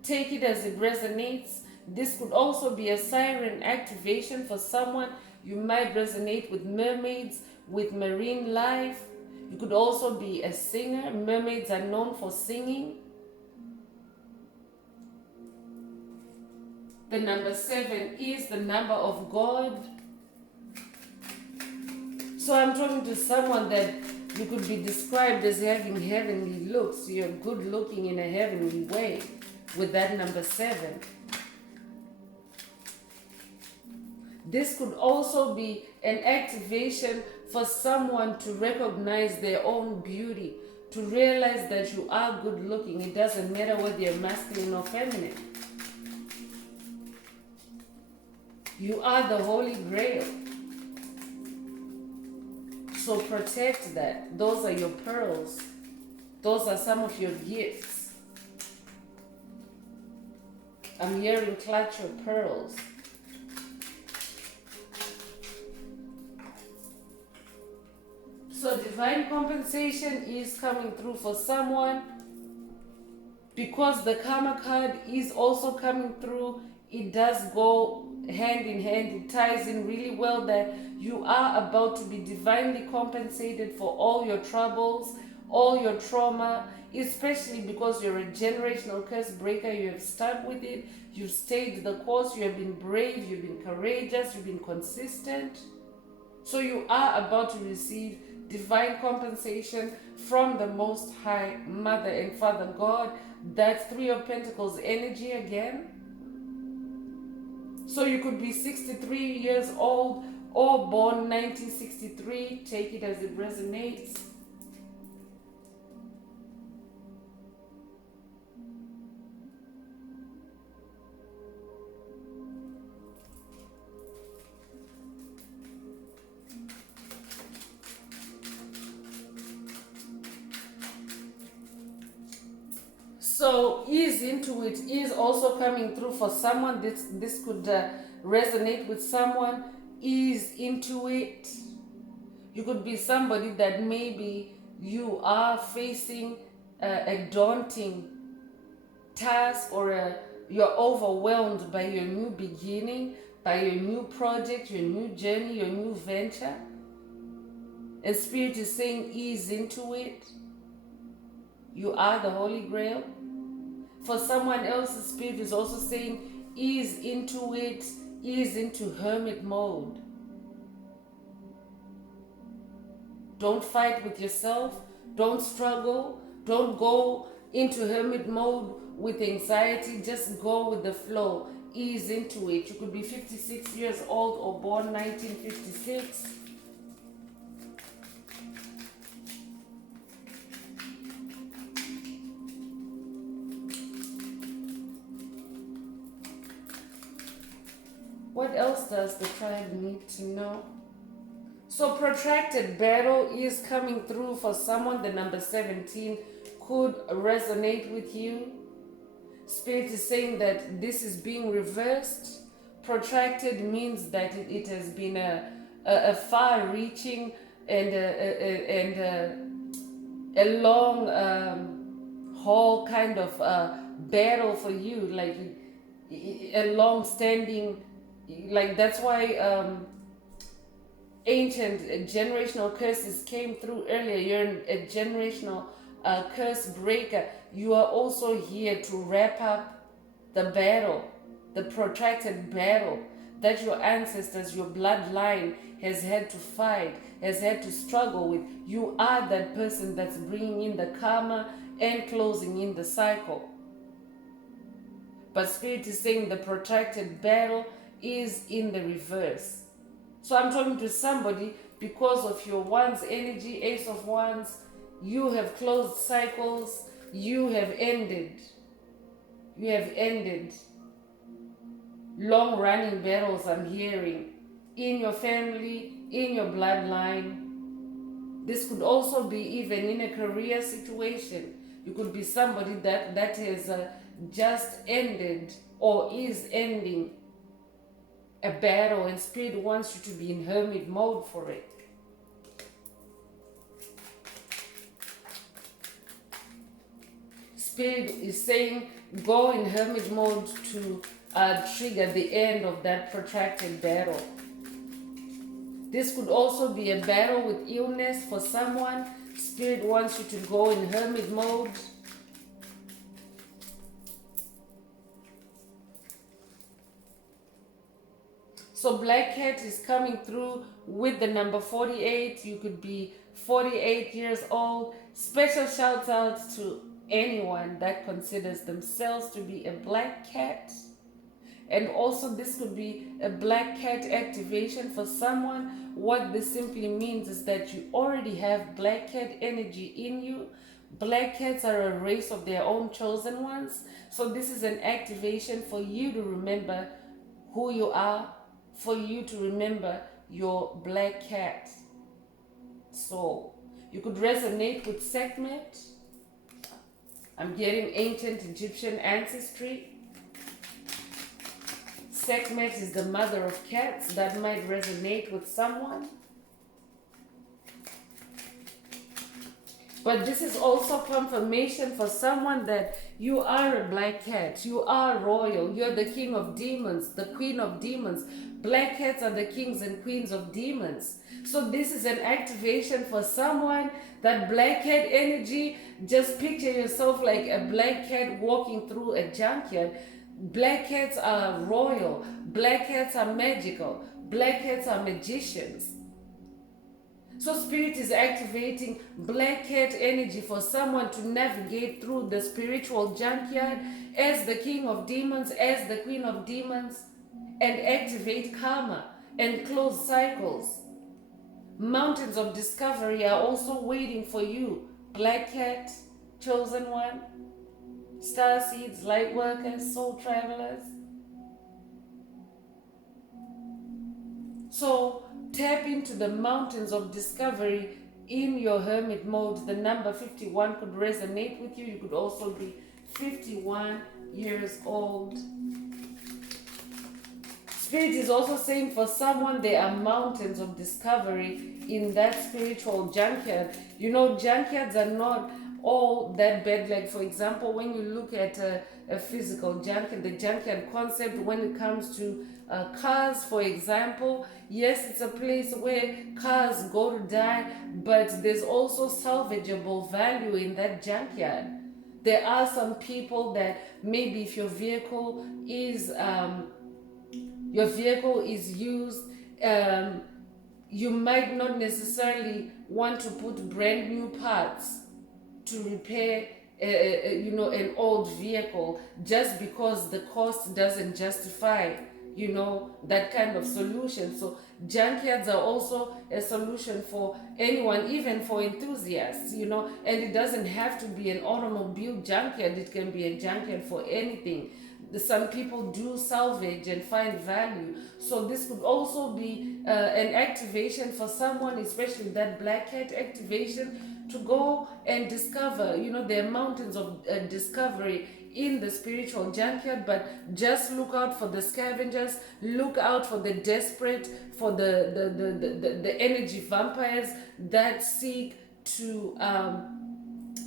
Take it as it resonates. This could also be a siren activation for someone. You might resonate with mermaids, with marine life. You could also be a singer. Mermaids are known for singing. The number 7 is the number of God. So I'm talking to someone that you could be described as having heavenly looks. You're good looking in a heavenly way with that number 7. This could also be an activation for someone to recognize their own beauty, to realize that you are good looking. It doesn't matter whether you're masculine or feminine. You are the Holy Grail. So protect that. Those are your pearls. Those are some of your gifts. I'm hearing clutch your pearls. So divine compensation is coming through for someone. Because the karma card is also coming through, it does go hand in hand. It ties in really well that you are about to be divinely compensated for all your troubles, all your trauma, especially because you're a generational curse breaker. You have stuck with it, you've stayed the course, you have been brave, you've been courageous, you've been consistent. So you are about to receive divine compensation from the Most High Mother and Father God. That's Three of Pentacles energy again. So you could be 63 years old or born 1963. Take it as it resonates. So ease into it is also coming through for someone. This could resonate with someone. Ease into it. You could be somebody that maybe you are facing a daunting task, or you're overwhelmed by your new beginning, by your new project, your new journey, your new venture. And Spirit is saying ease into it. You are the Holy Grail. For someone else, the Spirit is also saying ease into it, ease into hermit mode. Don't fight with yourself, don't struggle, don't go into hermit mode with anxiety, just go with the flow, ease into it. You could be 56 years old or born 1956. What else does the tribe need to know? So protracted battle is coming through for someone. The number 17 could resonate with you. Spirit is saying that this is being reversed. Protracted means that it has been a far-reaching and a long haul kind of battle for you, like a long-standing. Like that's why ancient generational curses came through earlier. You're a generational curse breaker. You are also here to wrap up the battle, the protracted battle that your ancestors, your bloodline has had to fight, has had to struggle with. You are that person that's bringing in the karma and closing in the cycle. But Spirit is saying the protracted battle is in the reverse. So I'm talking to somebody because of your Wands energy, Ace of Wands. You have closed cycles. You have ended. You have ended long-running battles, I'm hearing, in your family, in your bloodline. This could also be even in a career situation. You could be somebody that has just ended or is ending a battle, and Spirit wants you to be in hermit mode for it. Spirit is saying go in hermit mode to trigger the end of that protracted battle. This could also be a battle with illness for someone. Spirit wants you to go in hermit mode. So Black Cat is coming through with the number 48. You could be 48 years old. Special shout outs to anyone that considers themselves to be a Black Cat. And also this could be a Black Cat activation for someone. What this simply means is that you already have Black Cat energy in you. Black Cats are a race of their own chosen ones. So this is an activation for you to remember who you are, for you to remember your Black Cat soul. You could resonate with Sekhmet. I'm getting ancient Egyptian ancestry. Sekhmet is the mother of cats. That might resonate with someone. But this is also confirmation for someone that you are a black cat. You are royal. You're the king of demons, the queen of demons. Black cats are the kings and queens of demons. So this is an activation for someone. That black cat energy, just picture yourself like a black cat walking through a junkyard. Black cats are royal. Black cats are magical. Black cats are magicians. So spirit is activating black cat energy for someone to navigate through the spiritual junkyard as the king of demons, as the queen of demons, and activate karma and close cycles. Mountains of discovery are also waiting for you. Black cat, chosen one, star seeds, light workers, soul travelers. So tap into the mountains of discovery in your hermit mode. The number 51 could resonate with you. You could also be 51 years old. Spirit is also saying for someone there are mountains of discovery in that spiritual junkyard. You know, junkyards are not all that bad. Like for example, when you look at a physical junkyard, the junkyard concept when it comes to cars, for example, yes, it's a place where cars go to die, but there's also salvageable value in that junkyard. There are some people that maybe if your vehicle is used, you might not necessarily want to put brand new parts to repair an old vehicle, just because the cost doesn't justify that kind of solution. So junkyards are also a solution for anyone, even for enthusiasts, and it doesn't have to be an automobile junkyard. It can be a junkyard for anything. Some people do salvage and find value. So this could also be an activation for someone, especially that black cat activation, to go and discover, there are mountains of discovery in the spiritual junkyard. But just look out for the scavengers, look out for the desperate, for the energy vampires that seek to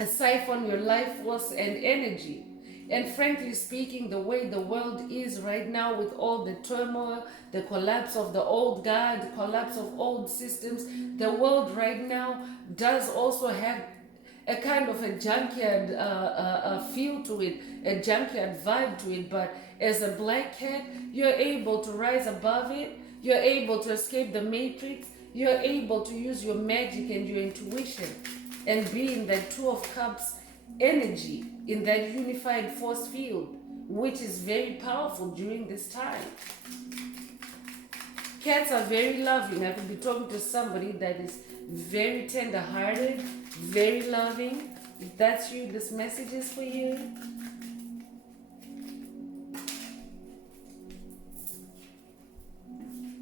siphon your life force and energy. And frankly speaking, the way the world is right now, with all the turmoil, the collapse of the old guard, the collapse of old systems, the world right now does also have a kind of a junkyard feel to it, a junkyard vibe to it. But as a black cat, you're able to rise above it. You're able to escape the matrix. You're able to use your magic and your intuition and be in that Two of Cups energy, in that unified force field, which is very powerful during this time. Cats are very loving. I could be talking to somebody that is very tender-hearted, very loving. If that's you, this message is for you.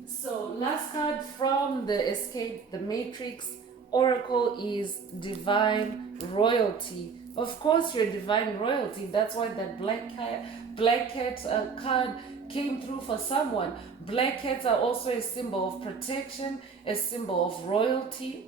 So last card from the Escape the Matrix Oracle is Divine Royalty. Of course, you're divine royalty. That's why that black cat card came through for someone. Black cats are also a symbol of protection, a symbol of royalty.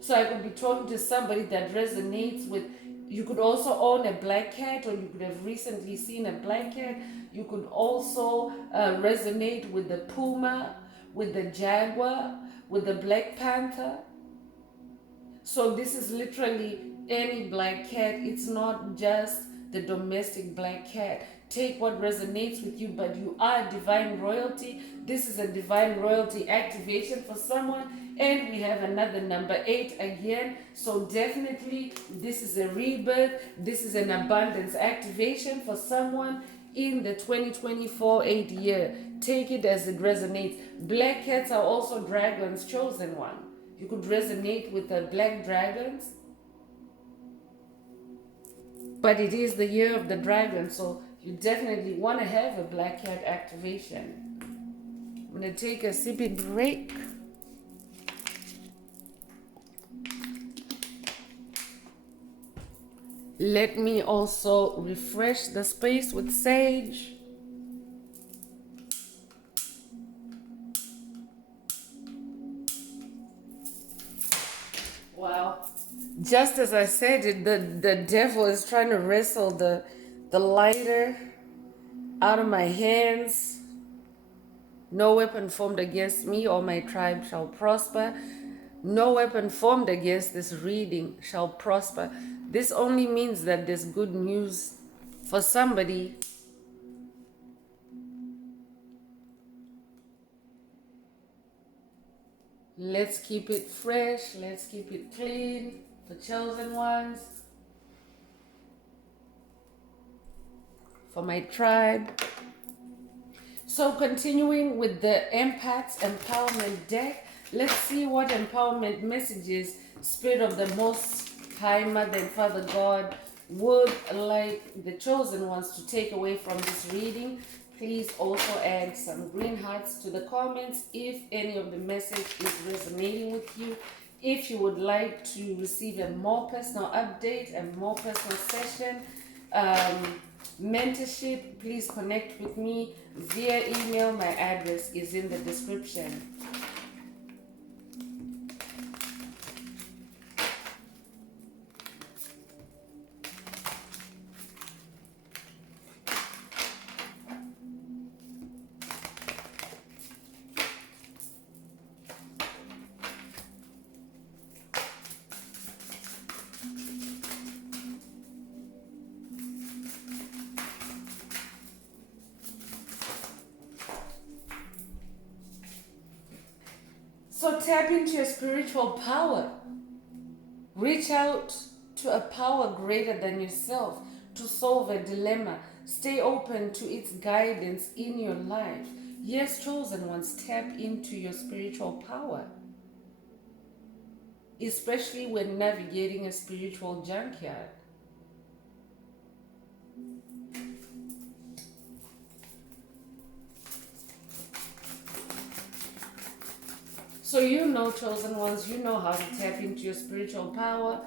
So I could be talking to somebody that resonates with, you could also own a black cat, or you could have recently seen a black cat. You could also resonate with the puma, with the jaguar, with the black panther. So this is literally any black cat. It's not just the domestic black cat. Take what resonates with you, but you are divine royalty. This is a divine royalty activation for someone. And we have another number 8 again. So definitely this is a rebirth. This is an abundance activation for someone in the 2024 8 year. Take it as it resonates. Black cats are also dragons, chosen one. You could resonate with the black dragons. But it is the year of the dragon, so you definitely want to have a black cat activation. I'm going to take a sipping break. Let me also refresh the space with sage. Wow. Just as I said it, the devil is trying to wrestle the lighter out of my hands. No weapon formed against me or my tribe shall prosper. No weapon formed against this reading shall prosper. This only means that there's good news for somebody. Let's keep it fresh. Let's keep it clean for chosen ones, for my tribe. So continuing with the empaths empowerment deck, let's see what empowerment messages Spirit of the Most High Mother and Father God would like the chosen ones to take away from this reading. Please also add some green hearts to the comments if any of the message is resonating with you. If you would like to receive a more personal update, a more personal session, mentorship, please connect with me via email. My address is in the description. So tap into your spiritual power. Reach out to a power greater than yourself to solve a dilemma. Stay open to its guidance in your life. Yes, chosen ones, tap into your spiritual power, especially when navigating a spiritual junkyard. So you know, chosen ones, you know how to tap into your spiritual power.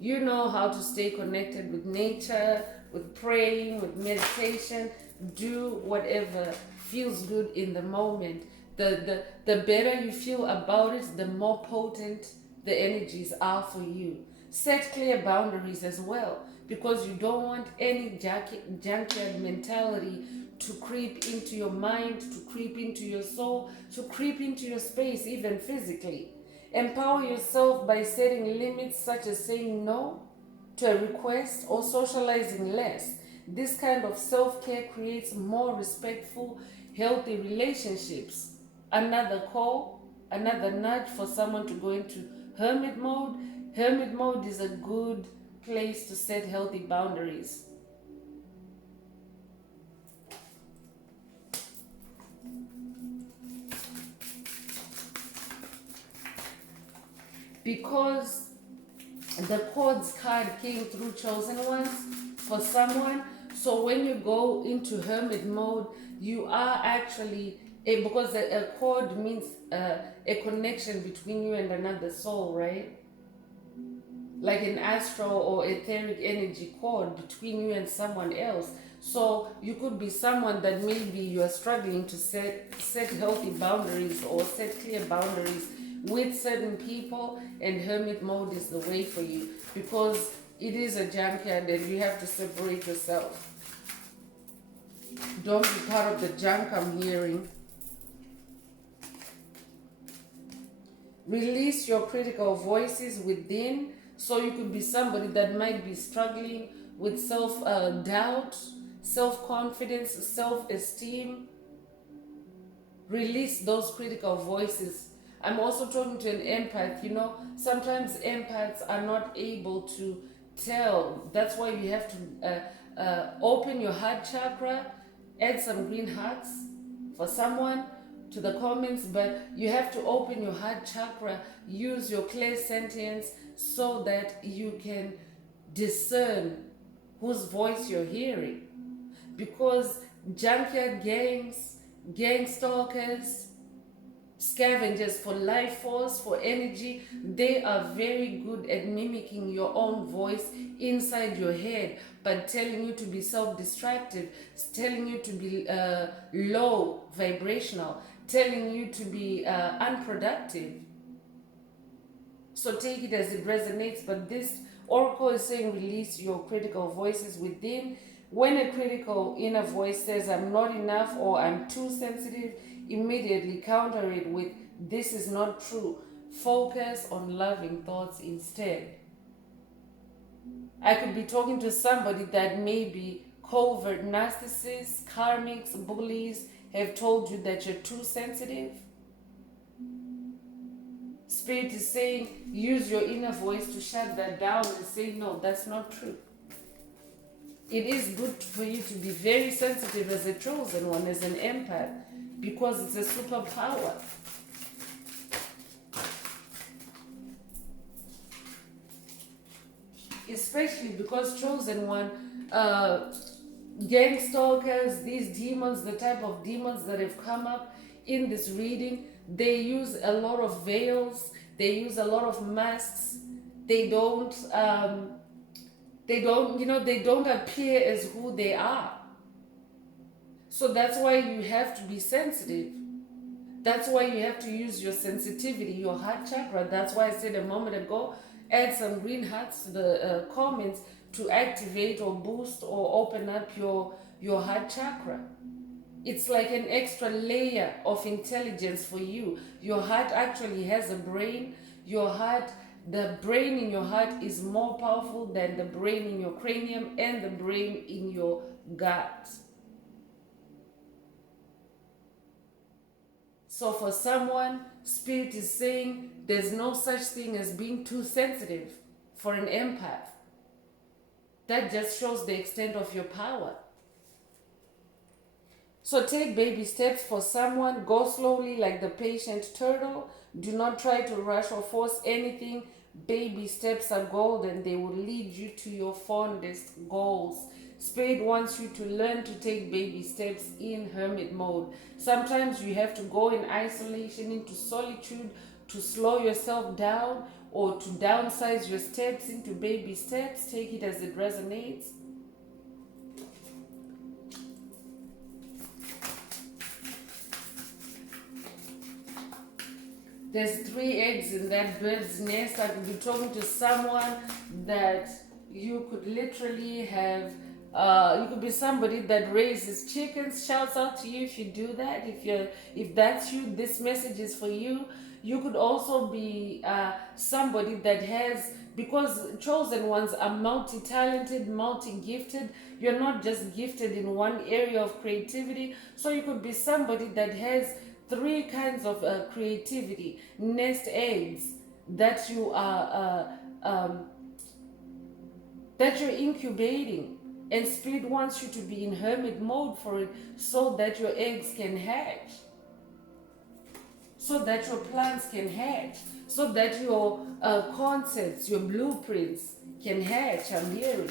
You know how to stay connected with nature, with praying, with meditation. Do whatever feels good in the moment. The better you feel about it, the more potent the energies are for you. Set clear boundaries as well, because you don't want any junkyard mentality to creep into your mind, to creep into your soul, to creep into your space, even physically. Empower yourself by setting limits, such as saying no to a request or socializing less. This kind of self-care creates more respectful, healthy relationships. Another call, another nudge for someone to go into hermit mode. Hermit mode is a good place to set healthy boundaries. Because the Cords card came through, chosen ones, for someone. So when you go into hermit mode, you are actually, because a cord means a connection between you and another soul, right? Like an astral or etheric energy cord between you and someone else. So you could be someone that maybe you are struggling to set healthy boundaries or set clear boundaries with certain people, and hermit mode is the way for you, because it is a junkyard and you have to separate yourself. Don't be part of the junk I'm hearing. Release your critical voices within. So you could be somebody that might be struggling with self-doubt, self-confidence, self-esteem. Release those critical voices. I'm also talking to an empath. You know, sometimes empaths are not able to tell. That's why you have to open your heart chakra, add some green hearts for someone to the comments, but you have to open your heart chakra, use your clairsentience so that you can discern whose voice you're hearing. Because junkyard gangs, gang stalkers, scavengers for life force, for energy, they are very good at mimicking your own voice inside your head, but telling you to be self-destructive, telling you to be low vibrational, telling you to be unproductive. So take it as it resonates, but this Oracle is saying release your critical voices within. When a critical inner voice says I'm not enough or I'm too sensitive, immediately counter it with this is not true. Focus on loving thoughts instead. I could be talking to somebody that may be covert narcissists, karmics, bullies, have told you that you're too sensitive. Spirit is saying use your inner voice to shut that down and say no, that's not true. It is good for you to be very sensitive as a chosen one, as an empath, because it's a superpower. Especially because chosen one, gang stalkers, these demons, the type of demons that have come up in this reading, they use a lot of veils, they use a lot of masks, they don't appear as who they are. So that's why you have to be sensitive. That's why you have to use your sensitivity, your heart chakra. That's why I said a moment ago, add some green hearts to the comments to activate or boost or open up your heart chakra. It's like an extra layer of intelligence for you. Your heart actually has a brain. The brain in your heart is more powerful than the brain in your cranium and the brain in your gut. So for someone, Spirit is saying there's no such thing as being too sensitive for an empath. That just shows the extent of your power. So take baby steps for someone. Go slowly like the patient turtle. Do not try to rush or force anything. Baby steps are golden. They will lead you to your fondest goals. Spirit wants you to learn to take baby steps in hermit mode. Sometimes you have to go in isolation, into solitude, to slow yourself down or to downsize your steps into baby steps. Take it as it resonates. There's 3 eggs in that bird's nest. I could be talking to someone that you could literally have, you could be somebody that raises chickens. Shouts out to you if you do that. If that's you, this message is for you. You could also be somebody that has, because chosen ones are multi-talented, multi-gifted. You're not just gifted in one area of creativity. So you could be somebody that has 3 kinds of creativity, nest eggs that you are that you're incubating, and Spirit wants you to be in hermit mode for it, so that your eggs can hatch, so that your plants can hatch, so that your concepts, your blueprints can hatch. I'm hearing.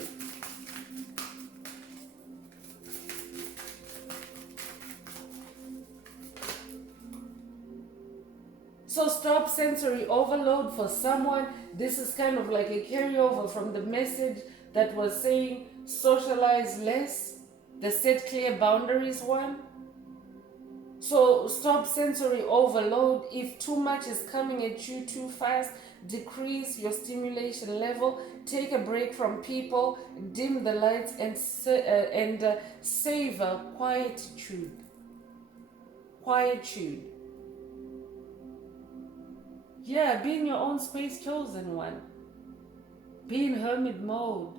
So stop sensory overload for someone. This is kind of like a carryover from the message that was saying socialize less, the set clear boundaries one. So stop sensory overload. If too much is coming at you too fast, decrease your stimulation level. Take a break from people, dim the lights, and savor quietude. Quietude. Yeah, be in your own space, chosen one. Be in hermit mode,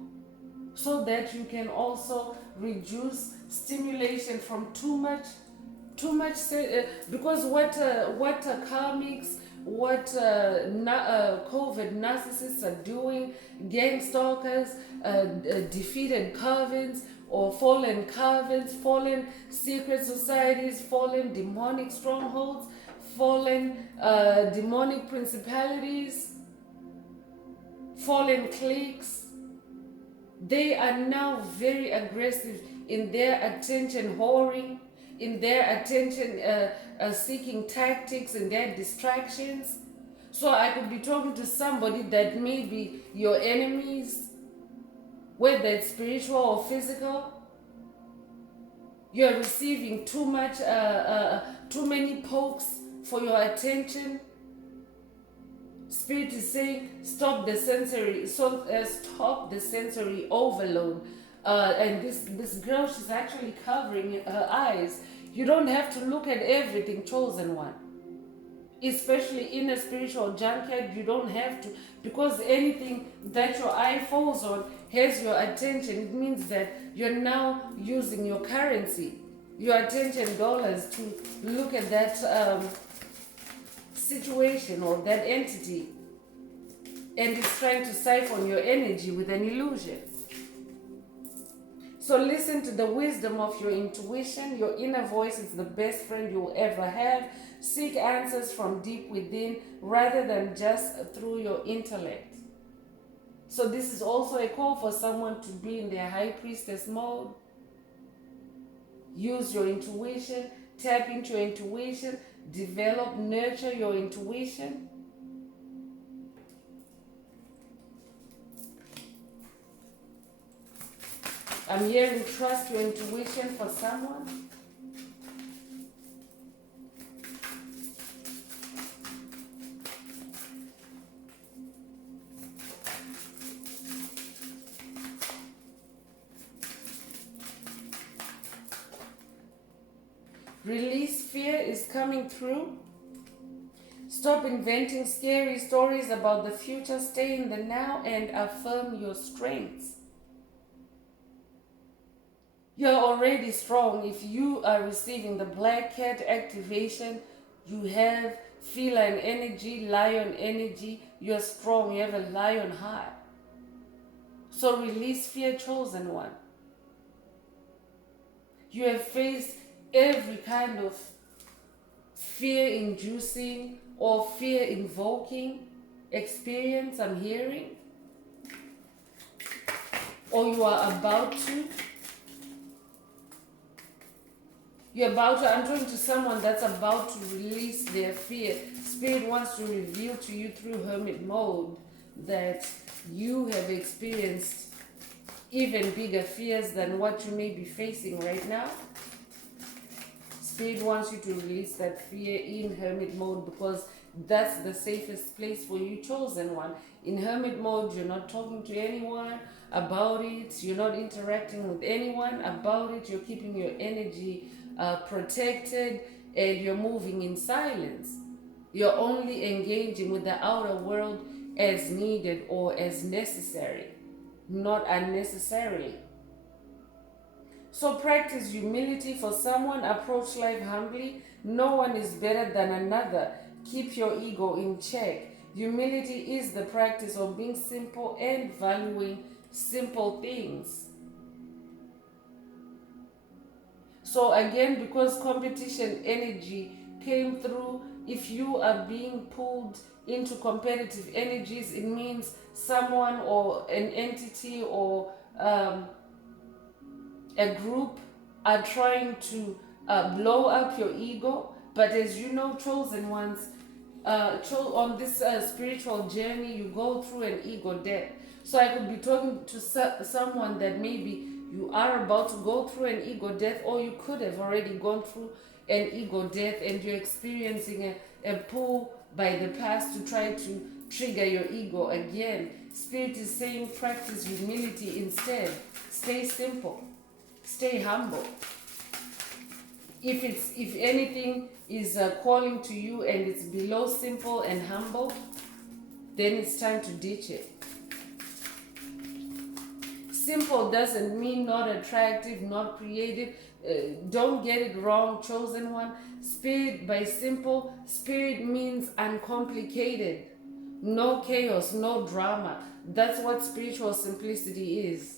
so that you can also reduce stimulation from too much, because what karmics, what covert narcissists are doing, gang stalkers, defeated covens or fallen covens, fallen secret societies, fallen demonic strongholds, fallen demonic principalities, fallen cliques. They are now very aggressive in their attention whoring, in their attention seeking tactics, and their distractions. So I could be talking to somebody that may be your enemies, whether it's spiritual or physical. You're receiving too many pokes for your attention. Spirit is saying stop the sensory overload. And this girl, she's actually covering her eyes. You don't have to look at everything, chosen one. Especially in a spiritual junkyard, you don't have to, because anything that your eye falls on has your attention. It means that you're now using your currency, your attention dollars, to look at that situation or that entity, and it's trying to siphon your energy with an illusion. So listen to the wisdom of your intuition. Your inner voice is the best friend you'll ever have. Seek answers from deep within rather than just through your intellect. So this is also a call for someone to be in their high priestess mode. Use your intuition, tap into your intuition, develop, nurture your intuition. I'm hearing trust your intuition for someone. Release fear is coming through. Stop inventing scary stories about the future. Stay in the now and affirm your strengths. You're already strong. If you are receiving the Black Cat activation, you have feline energy, lion energy. You're strong. You have a lion heart. So release fear, chosen one. You have faced every kind of fear-inducing or fear-invoking experience, I'm hearing, or you are about to. You're about to, I'm talking to someone that's about to release their fear. Spirit wants to reveal to you through hermit mode that you have experienced even bigger fears than what you may be facing right now. Spirit wants you to release that fear in hermit mode, because that's the safest place for you, chosen one. In hermit mode, you're not talking to anyone about it. You're not interacting with anyone about it. You're keeping your energy protected, and you're moving in silence. You're only engaging with the outer world as needed or as necessary, not unnecessarily. So practice humility for someone. Approach life humbly. No one is better than another. Keep your ego in check. Humility is the practice of being simple and valuing simple things. So again, because competition energy came through, if you are being pulled into competitive energies, it means someone or an entity or a group are trying to blow up your ego. But as you know, chosen ones, on this spiritual journey, you go through an ego death. So I could be talking to someone that maybe you are about to go through an ego death, or you could have already gone through an ego death, and you're experiencing a pull by the past to try to trigger your ego again. Spirit is saying practice humility instead. Stay simple. Stay humble. If anything is calling to you and it's below simple and humble, then it's time to ditch it. Simple doesn't mean not attractive, not creative. Don't get it wrong, chosen one. Spirit, by simple, spirit means uncomplicated. No chaos, no drama. That's what spiritual simplicity is.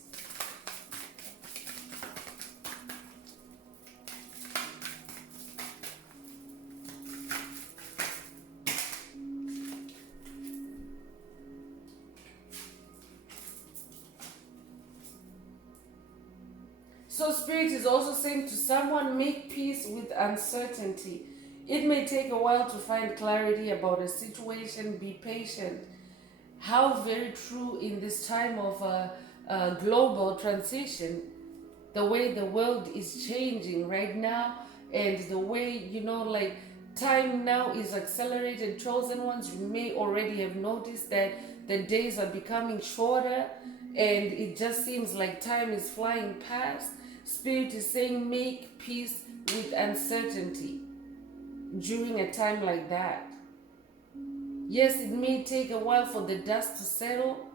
So Spirit is also saying to someone, make peace with uncertainty. It may take a while to find clarity about a situation. Be patient. How very true in this time of global transition, the way the world is changing right now, and the way, Time now is accelerated. Chosen ones, you may already have noticed that the days are becoming shorter and it just seems like time is flying past. Spirit is saying make peace with uncertainty during a time like that. Yes, it may take a while for the dust to settle.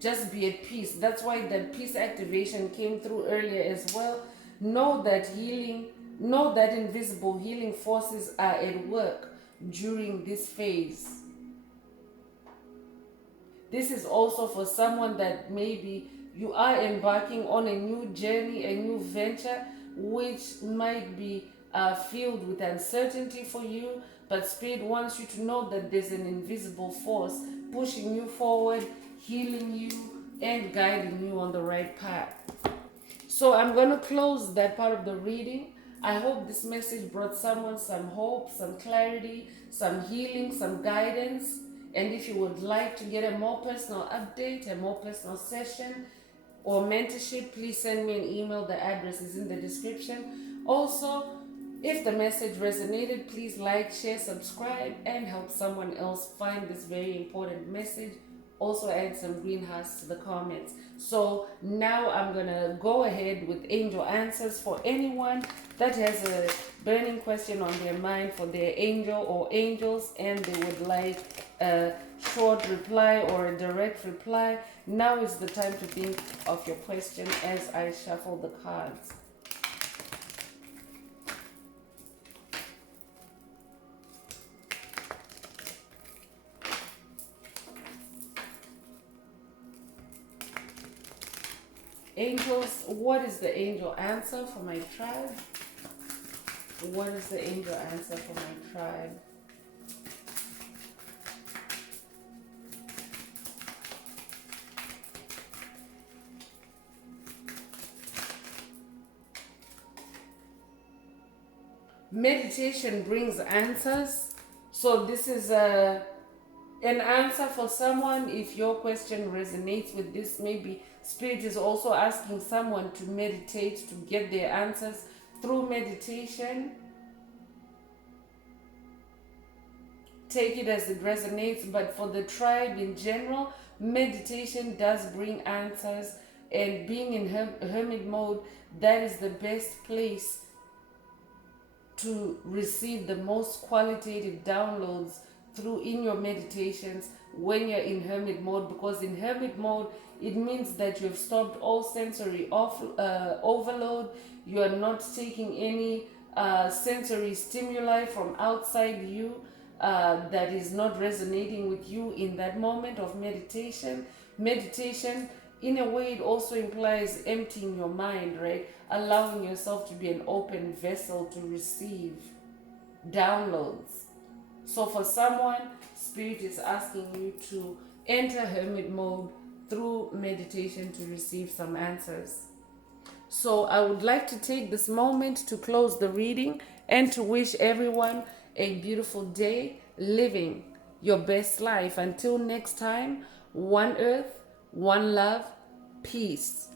Just be at peace. That's why the peace activation came through earlier as well. Know that invisible healing forces are at work during this phase. This is also for someone that maybe you are embarking on a new journey, a new venture, which might be filled with uncertainty for you, but Spirit wants you to know that there's an invisible force pushing you forward, healing you, and guiding you on the right path. So I'm going to close that part of the reading. I hope this message brought someone some hope, some clarity, some healing, some guidance. And if you would like to get a more personal update, a more personal session, or mentorship, please send me an email. The address is in the description. Also, if the message resonated, please like, share, subscribe, and help someone else find this very important message. Also add some green hearts to the comments. So now I'm gonna go ahead with angel answers for anyone that has a burning question on their mind for their angel or angels and they would like a short reply or a direct reply. Now is the time to think of your question as I shuffle the cards. Angels, what is the angel answer for my tribe? What is the angel answer for my tribe? Meditation brings answers. So this is an answer for someone. If your question resonates with this, maybe Spirit is also asking someone to meditate to get their answers through meditation. Take it as it resonates, but for the tribe in general, meditation does bring answers, and being in hermit mode, that is the best place to receive the most qualitative downloads through in your meditations when you're in hermit mode, because in hermit mode it means that you've stopped all sensory overload. You are not taking any sensory stimuli from outside you that is not resonating with you in that moment of meditation. Meditation, in a way, it also implies emptying your mind, right? Allowing yourself to be an open vessel to receive downloads. So for someone, Spirit is asking you to enter hermit mode through meditation to receive some answers. So I would like to take this moment to close the reading and to wish everyone a beautiful day living your best life. Until next time, one earth, one love, peace.